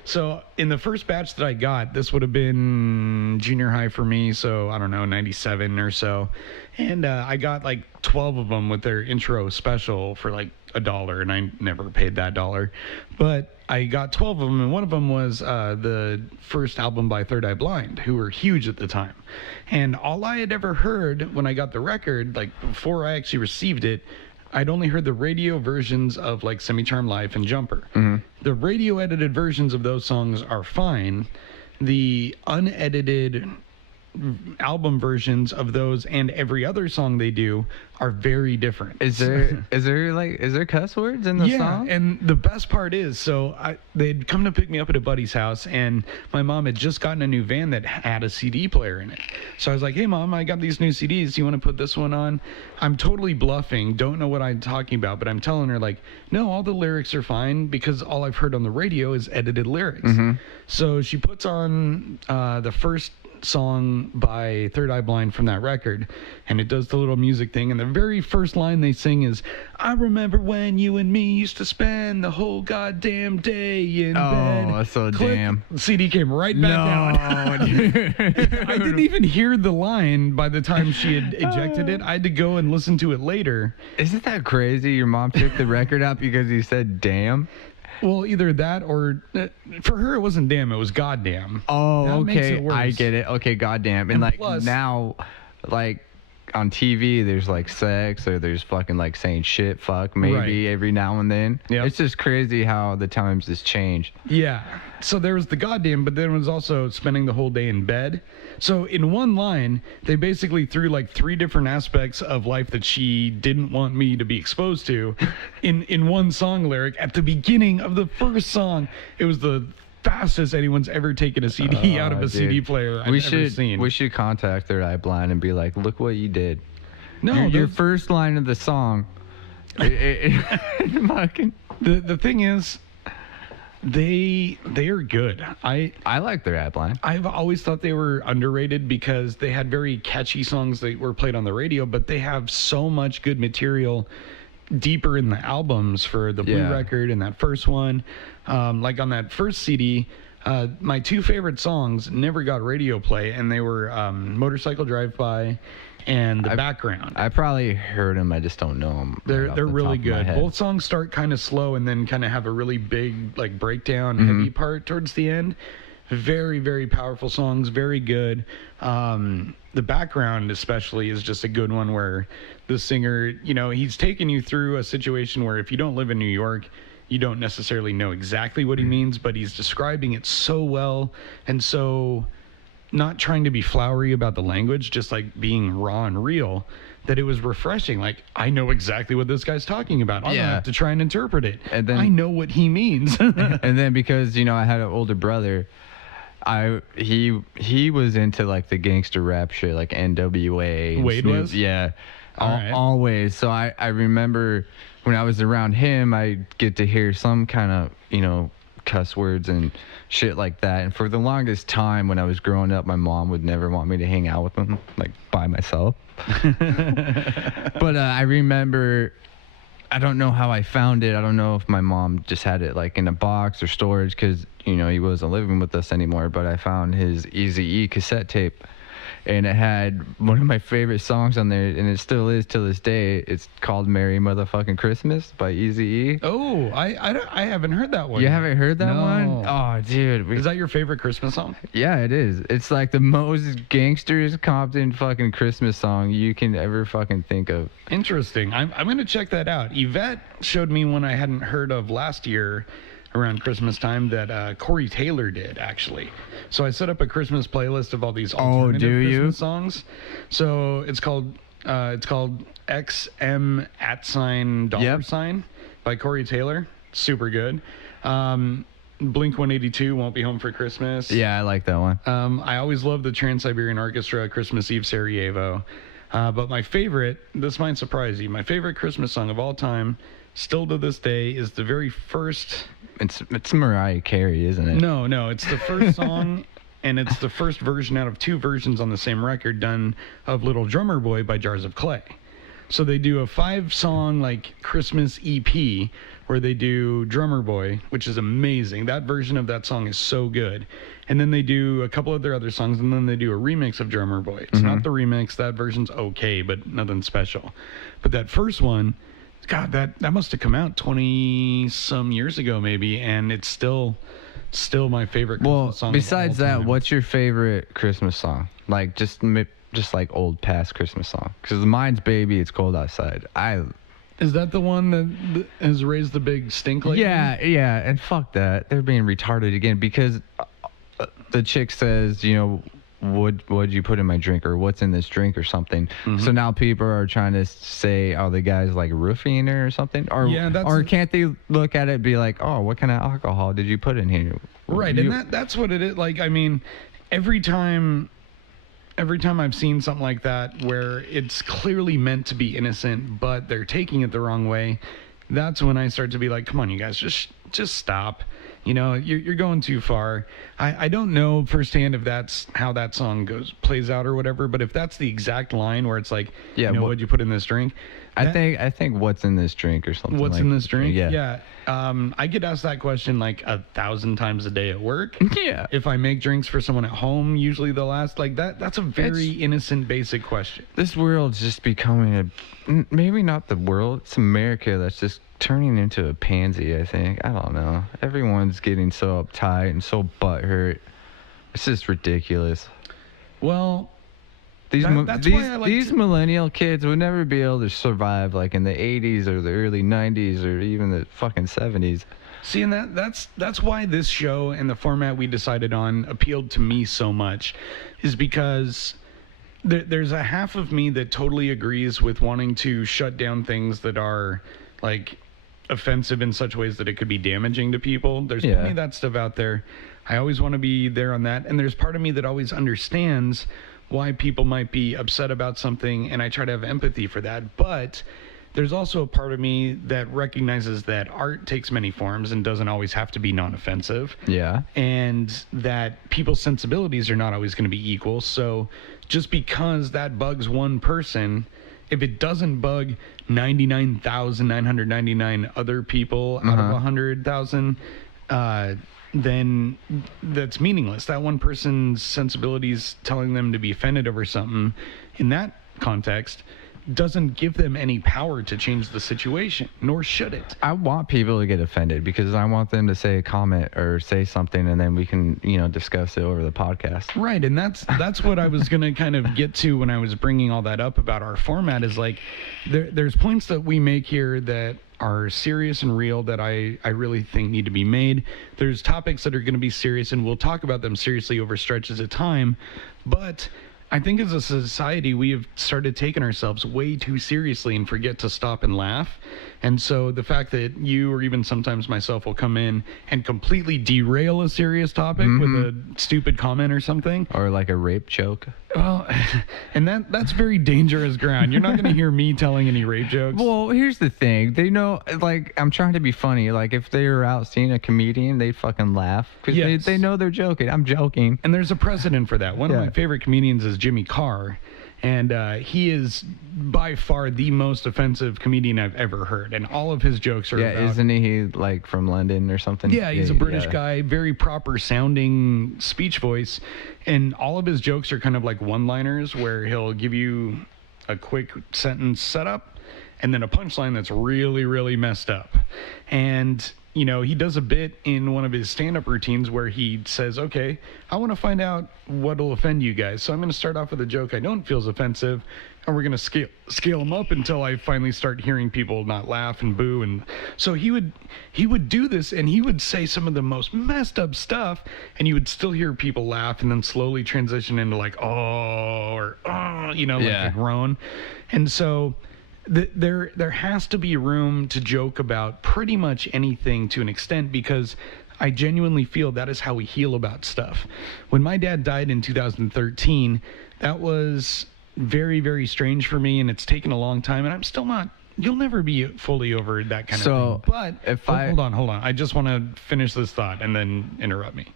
So in the first batch that I got, this would have been junior high for me, so I don't know, 97 or so. And I got like 12 of them with their intro special for like $1, and I never paid that $1. But I got 12 of them, and one of them was the first album by Third Eye Blind, who were huge at the time. And all I had ever heard when I got the record, like before I actually received it, I'd only heard the radio versions of like Semi-Charmed Life and Jumper. Mm-hmm. The radio edited versions of those songs are fine. The unedited album versions of those and every other song they do are very different. Is there cuss words in the song? Yeah, and the best part is, so they'd come to pick me up at a buddy's house, and my mom had just gotten a new van that had a CD player in it. So I was like, hey mom, I got these new CDs, do you want to put this one on? I'm totally bluffing, don't know what I'm talking about, but I'm telling her like, no, all the lyrics are fine because all I've heard on the radio is edited lyrics. Mm-hmm. So she puts on the first song by Third Eye Blind from that record, and it does the little music thing, and the very first line they sing is, I remember when you and me used to spend the whole goddamn day in bed. Oh, so Click. damn. CD came right back down. I didn't even hear the line by the time she had ejected it. I had to go and listen to it later. Isn't that crazy? Your mom took the record out because you said damn? Well, either that or for her it wasn't damn, it was goddamn. Oh, that makes okay. it worse. I get it. Okay, goddamn. And like plus, now, like on TV, there's like sex or there's fucking like saying shit, fuck, maybe every now and then. Yep. It's just crazy how the times has changed. Yeah. So there was the goddamn, but then it was also spending the whole day in bed. So in one line, they basically threw like 3 different aspects of life that she didn't want me to be exposed to in one song lyric at the beginning of the first song. It was the fastest anyone's ever taken a CD out of a CD player I've ever seen. We should contact Third Eye Blind and be like, look what you did. No, your first line of the song. The thing is, they are good. I like Third Eye Blind. I've always thought they were underrated because they had very catchy songs that were played on the radio, but they have so much good material deeper in the albums for the Blue record and that first one. Like on that first CD, my 2 favorite songs never got radio play, and they were Motorcycle Drive-By and The Background. I probably heard them, I just don't know them. They're really good. Both songs start kind of slow and then kind of have a really big like breakdown heavy part towards the end. Very, very powerful songs, very good. The Background especially is just a good one where the singer, you know, he's taking you through a situation where if you don't live in New York, you don't necessarily know exactly what he means, but he's describing it so well and so not trying to be flowery about the language, just like being raw and real, that it was refreshing. Like, I know exactly what this guy's talking about. I don't have to try and interpret it. And then, I know what he means. And then because, you know, I had an older brother, he was into like the gangster rap shit, like NWA. Wade was? Yeah. Right. Always. So I remember when I was around him, I'd get to hear some kind of, you know, cuss words and shit like that. And for the longest time when I was growing up, my mom would never want me to hang out with him, like by myself. But I remember, I don't know how I found it. I don't know if my mom just had it like in a box or storage because, you know, he wasn't living with us anymore. But I found his Eazy-E cassette tape. and it had one of my favorite songs on there, and it still is till this day. It's called "Merry Motherfucking Christmas" by Eazy-E. Oh, I haven't heard that one. You haven't heard that No. one? Oh, dude. Is that your favorite Christmas song? Yeah, it is. It's like the most gangsters Compton fucking Christmas song you can ever fucking think of. Interesting. I'm going to check that out. Yvette showed me one I hadn't heard of last year around Christmas time that Corey Taylor did, actually. So I set up a Christmas playlist of all these alternative do you? Christmas songs. So it's called XM $$ by Corey Taylor. Super good. Blink 182, Won't Be Home for Christmas. Yeah, I like that one. I always love the Trans-Siberian Orchestra, Christmas Eve Sarajevo. But my favorite, this might surprise you, my favorite Christmas song of all time, still to this day, is the very first... It's Mariah Carey, isn't it? No, it's the first song, and it's the first version out of 2 versions on the same record done of Little Drummer Boy by Jars of Clay. So they do a 5-song like Christmas EP where they do Drummer Boy, which is amazing. That version of that song is so good. And then they do a couple of their other songs, and then they do a remix of Drummer Boy. It's not the remix. That version's okay, but nothing special. But that first one, God, that must have come out 20-some years ago maybe, and it's still my favorite Christmas song. Besides of all that, time. what's your favorite Christmas song? Like just like old past Christmas song? Because mine's "Baby It's Cold Outside." Is that the one that has raised the big stink lately? Yeah, and fuck that. They're being retarded again because the chick says, you know, what'd you put in my drink, or what's in this drink, or something. So now people are trying to say, oh, the guy's like roofing her or something, or can't they look at it and be like, oh, what kind of alcohol did you put in here? Right, and that's what it is. Like, I mean, every time I've seen something like that where it's clearly meant to be innocent, but they're taking it the wrong way, that's when I start to be like, come on, you guys, just stop. You know, you're going too far. I don't know firsthand if that's how that song plays out or whatever, but if that's the exact line where it's like, Yeah, you know, what'd you put in this drink? I think what's in this drink or something. What's like in this drink? Yeah. I get asked that question like 1,000 times a day at work. Yeah. If I make drinks for someone at home, usually they'll ask like that. That's a very innocent, basic question. This world's just becoming maybe not the world, it's America that's just turning into a pansy, I think. I don't know. Everyone's getting so uptight and so butthurt. It's just ridiculous. Well, These that's why I like these to- millennial kids would never be able to survive like in the 80s or the early 90s or even the fucking 70s. see, and that's why this show and the format we decided on appealed to me so much, is because there's a half of me that totally agrees with wanting to shut down things that are like offensive in such ways that it could be damaging to people. There's plenty of that stuff out there. I always want to be there on that, and there's part of me that always understands why people might be upset about something, and I try to have empathy for that. But there's also a part of me that recognizes that art takes many forms and doesn't always have to be non-offensive. Yeah. And that people's sensibilities are not always going to be equal. So just because that bugs one person, if it doesn't bug 99,999 other people out of 100,000, then that's meaningless. That one person's sensibilities telling them to be offended over something in that context doesn't give them any power to change the situation, nor should it. I want people to get offended because I want them to say a comment or say something, and then we can, you know, discuss it over the podcast. Right, and that's what I was going to kind of get to when I was bringing all that up about our format, is like there's points that we make here that are serious and real that I really think need to be made. There's topics that are going to be serious, and we'll talk about them seriously over stretches of time, but I think as a society, we have started taking ourselves way too seriously and forget to stop and laugh. And so the fact that you, or even sometimes myself, will come in and completely derail a serious topic with a stupid comment or something. Or like a rape joke. Well, and that's very dangerous ground. You're not going to hear me telling any rape jokes. Well, here's the thing. They know, like, I'm trying to be funny. Like, if they were out seeing a comedian, they'd fucking laugh. Because they know they're joking. I'm joking. And there's a precedent for that. One of my favorite comedians is Jimmy Carr. And he is by far the most offensive comedian I've ever heard. And all of his jokes are about... isn't he like from London or something? Yeah, he's a British guy, very proper sounding speech voice. And all of his jokes are kind of like one-liners where he'll give you a quick sentence setup and then a punchline that's really, really messed up. And... you know, he does a bit in one of his stand-up routines where he says, okay, I want to find out what'll offend you guys. So I'm going to start off with a joke I don't feel is offensive, and we're going to scale them up until I finally start hearing people not laugh and boo. And so he would do this, and he would say some of the most messed up stuff, and you would still hear people laugh and then slowly transition into like, oh, or oh, you know, like a groan. And so... There has to be room to joke about pretty much anything to an extent, because I genuinely feel that is how we heal about stuff. When my dad died in 2013, that was very, very strange for me, and it's taken a long time, and I'm still not... You'll never be fully over that kind of thing. But if hold on. I just want to finish this thought and then interrupt me.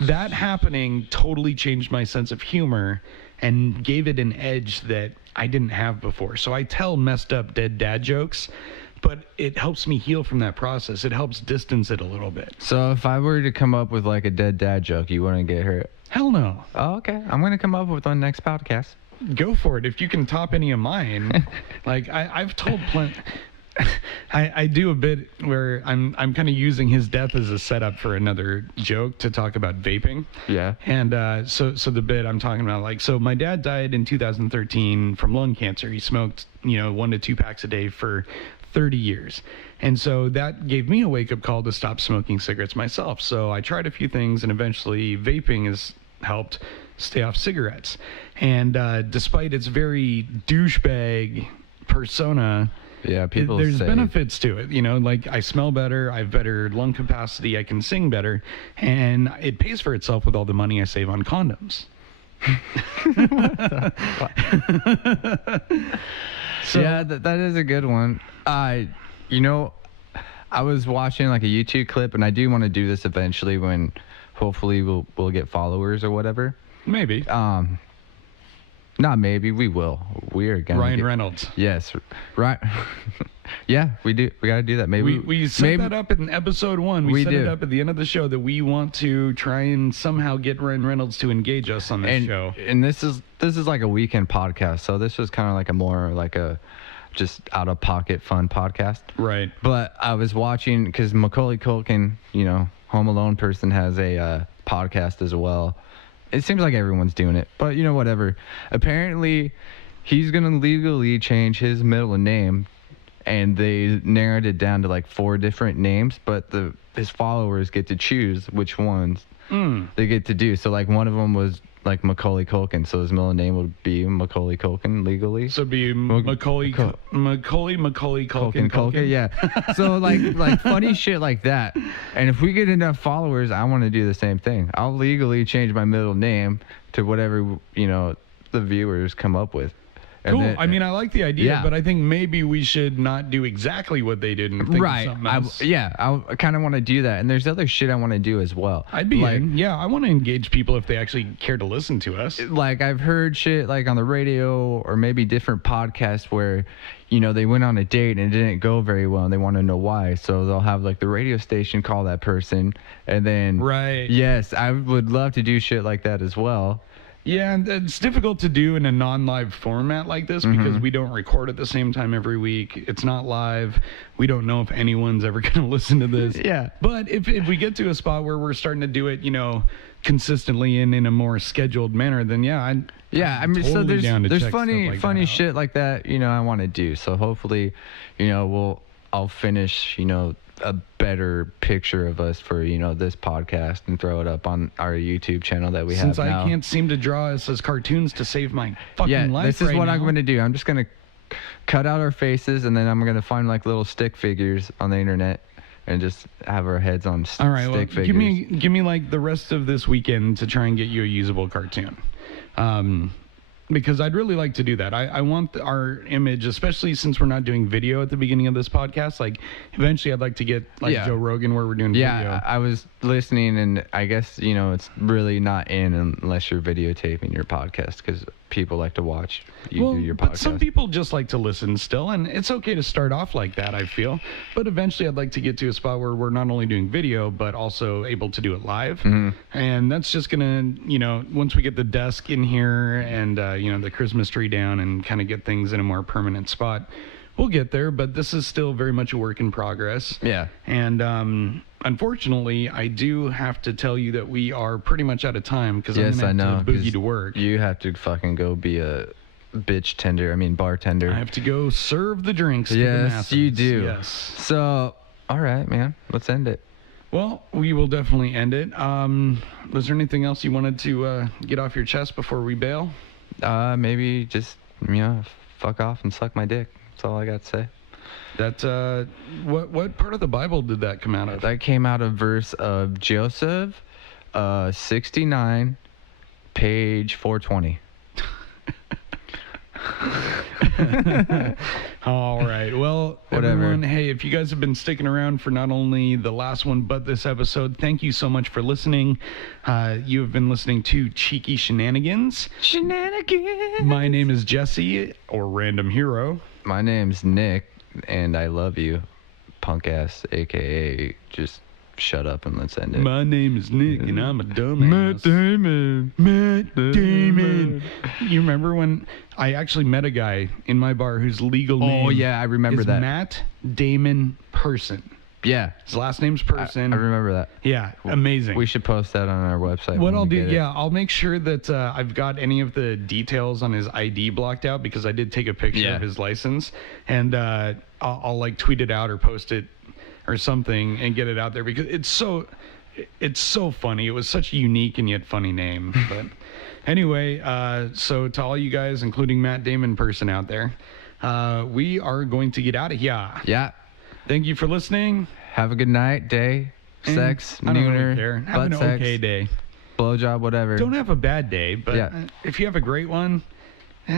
That happening totally changed my sense of humor and gave it an edge that I didn't have before. So I tell messed up dead dad jokes, but it helps me heal from that process. It helps distance it a little bit. So if I were to come up with like a dead dad joke, you wouldn't get hurt? Hell no. Oh, okay. I'm going to come up with one next podcast. Go for it. If you can top any of mine. Like I've told plenty... I do a bit where I'm kind of using his death as a setup for another joke to talk about vaping. Yeah. And so the bit I'm talking about, like, so my dad died in 2013 from lung cancer. He smoked, 1 to 2 packs a day for 30 years. And so that gave me a wake-up call to stop smoking cigarettes myself. So I tried a few things, and eventually vaping has helped stay off cigarettes. And despite its very douchebag persona... Yeah, there's say benefits to it, like I smell better, I have better lung capacity, I can sing better, and it pays for itself with all the money I save on condoms. So, yeah, that is a good one. I was watching like a YouTube clip, and I do want to do this eventually when hopefully we'll get followers or whatever. Maybe. Not maybe, we will. We are gonna Ryan Reynolds. Yes, right. Yeah, we do. We gotta do that. Maybe we set that up in episode 1. We set do. it up at the end of the show that we want to try and somehow get Ryan Reynolds to engage us on this show. And this is like a weekend podcast, so this was kind of like a more like a just out of pocket fun podcast. Right. But I was watching because Macaulay Culkin, Home Alone person, has a podcast as well. It seems like everyone's doing it, but whatever. Apparently, he's going to legally change his middle name, and they narrowed it down to like 4 different names, but his followers get to choose which ones they get to do. So like one of them was like Macaulay Culkin, so his middle name would be Macaulay Culkin legally. So it'd be Macaulay Culkin. Yeah. So like funny shit like that. And if we get enough followers, I want to do the same thing. I'll legally change my middle name to whatever the viewers come up with. Cool. I mean, I like the idea, but I think maybe we should not do exactly what they did and think of something else. I kind of want to do that. And there's other shit I want to do as well. I'd be in. Yeah, I want to engage people if they actually care to listen to us. Like, I've heard shit like on the radio or maybe different podcasts where, they went on a date and it didn't go very well and they want to know why. So they'll have like the radio station call that person. And then, right. Yes, I would love to do shit like that as well. Yeah, and it's difficult to do in a non-live format like this because we don't record at the same time every week. It's not live. We don't know if anyone's ever going to listen to this. Yeah. But if we get to a spot where we're starting to do it, consistently and in a more scheduled manner, then I'm totally so there's check funny like shit like that, I want to do. So hopefully, I'll finish, a better picture of us for this podcast and throw it up on our YouTube channel that we have now. Since I can't seem to draw us as cartoons to save my fucking life. This is what I'm going to do. I'm just going to cut out our faces, and then I'm going to find like little stick figures on the internet and just have our heads on stick figures. Give me like the rest of this weekend to try and get you a usable cartoon. Because I'd really like to do that. I want our image, especially since we're not doing video at the beginning of this podcast. Like, eventually I'd like to get Joe Rogan where we're doing video. Yeah, I was listening, and I guess, it's really not in unless you're videotaping your podcast. Because people like to watch you do your podcast. But some people just like to listen still, and it's okay to start off like that, I feel. But eventually I'd like to get to a spot where we're not only doing video, but also able to do it live. And that's just going to, once we get the desk in here and, the Christmas tree down and kind of get things in a more permanent spot, we'll get there. But this is still very much a work in progress. Yeah. And unfortunately, I do have to tell you that we are pretty much out of time because Yes, I I'm know. going to 'cause boogie to work. You have to fucking go be a bartender. I have to go serve the drinks to the Yes, masses. you do. Yes. So, all right, man. Let's end it. Well, we will definitely end it. Was there anything else you wanted to get off your chest before we bail? Maybe just, fuck off and suck my dick. That's all I got to say. That what part of the Bible did that come out of? That came out of verse of Joseph, 69, page 420. All right. Well, Whatever. everyone, hey, if you guys have been sticking around for not only the last one, but this episode, thank you so much for listening. You have been listening to Cheeky Shenanigans. Shenanigans. My name is Jesse, or Random Hero. My name's Nick, and I love you, punk ass, a.k.a. just shut up and let's end it. My name is Nick, and I'm a dumbass. Damon. Matt Damon. You remember when I actually met a guy in my bar whose legal name Oh, yeah, I remember is that. Matt Damon Person. Yeah, His last name's Person. I remember that. Yeah, amazing. We should post that on our website. What when I'll we do, get it. I'll make sure that I've got any of the details on his ID blocked out because I did take a picture of his license, and I'll like tweet it out or post it or something and get it out there because it's so funny. It was such a unique and yet funny name. But anyway, so to all you guys, including Matt Damon Person out there, we are going to get out of here. Yeah. Thank you for listening. Have a good night, day, sex, I don't nooner, really care. Have an butt sex, okay day. blowjob, whatever. Don't have a bad day, but Yeah. if you have a great one,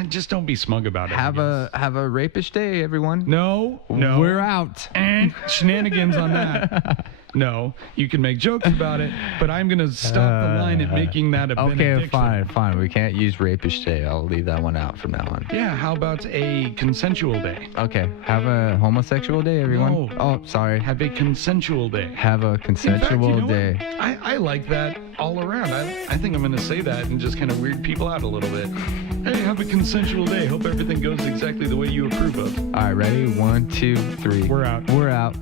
just don't be smug about it. have I guess. a rapish day, everyone. No. We're out. And shenanigans on that. No, you can make jokes about it, but I'm gonna stop the line at making that a Okay, benediction. fine. We can't use rapish day. I'll leave that one out from now on. Yeah, how about a consensual day? Okay, have a homosexual day, everyone. No. Oh, sorry. Have a consensual day. Have a In fact, consensual you know day. what? I like that all around. I think I'm gonna say that and just kind of weird people out a little bit. Hey, have a consensual day. Hope everything goes exactly the way you approve of. All right, ready? 1, 2, 3. We're out. We're out.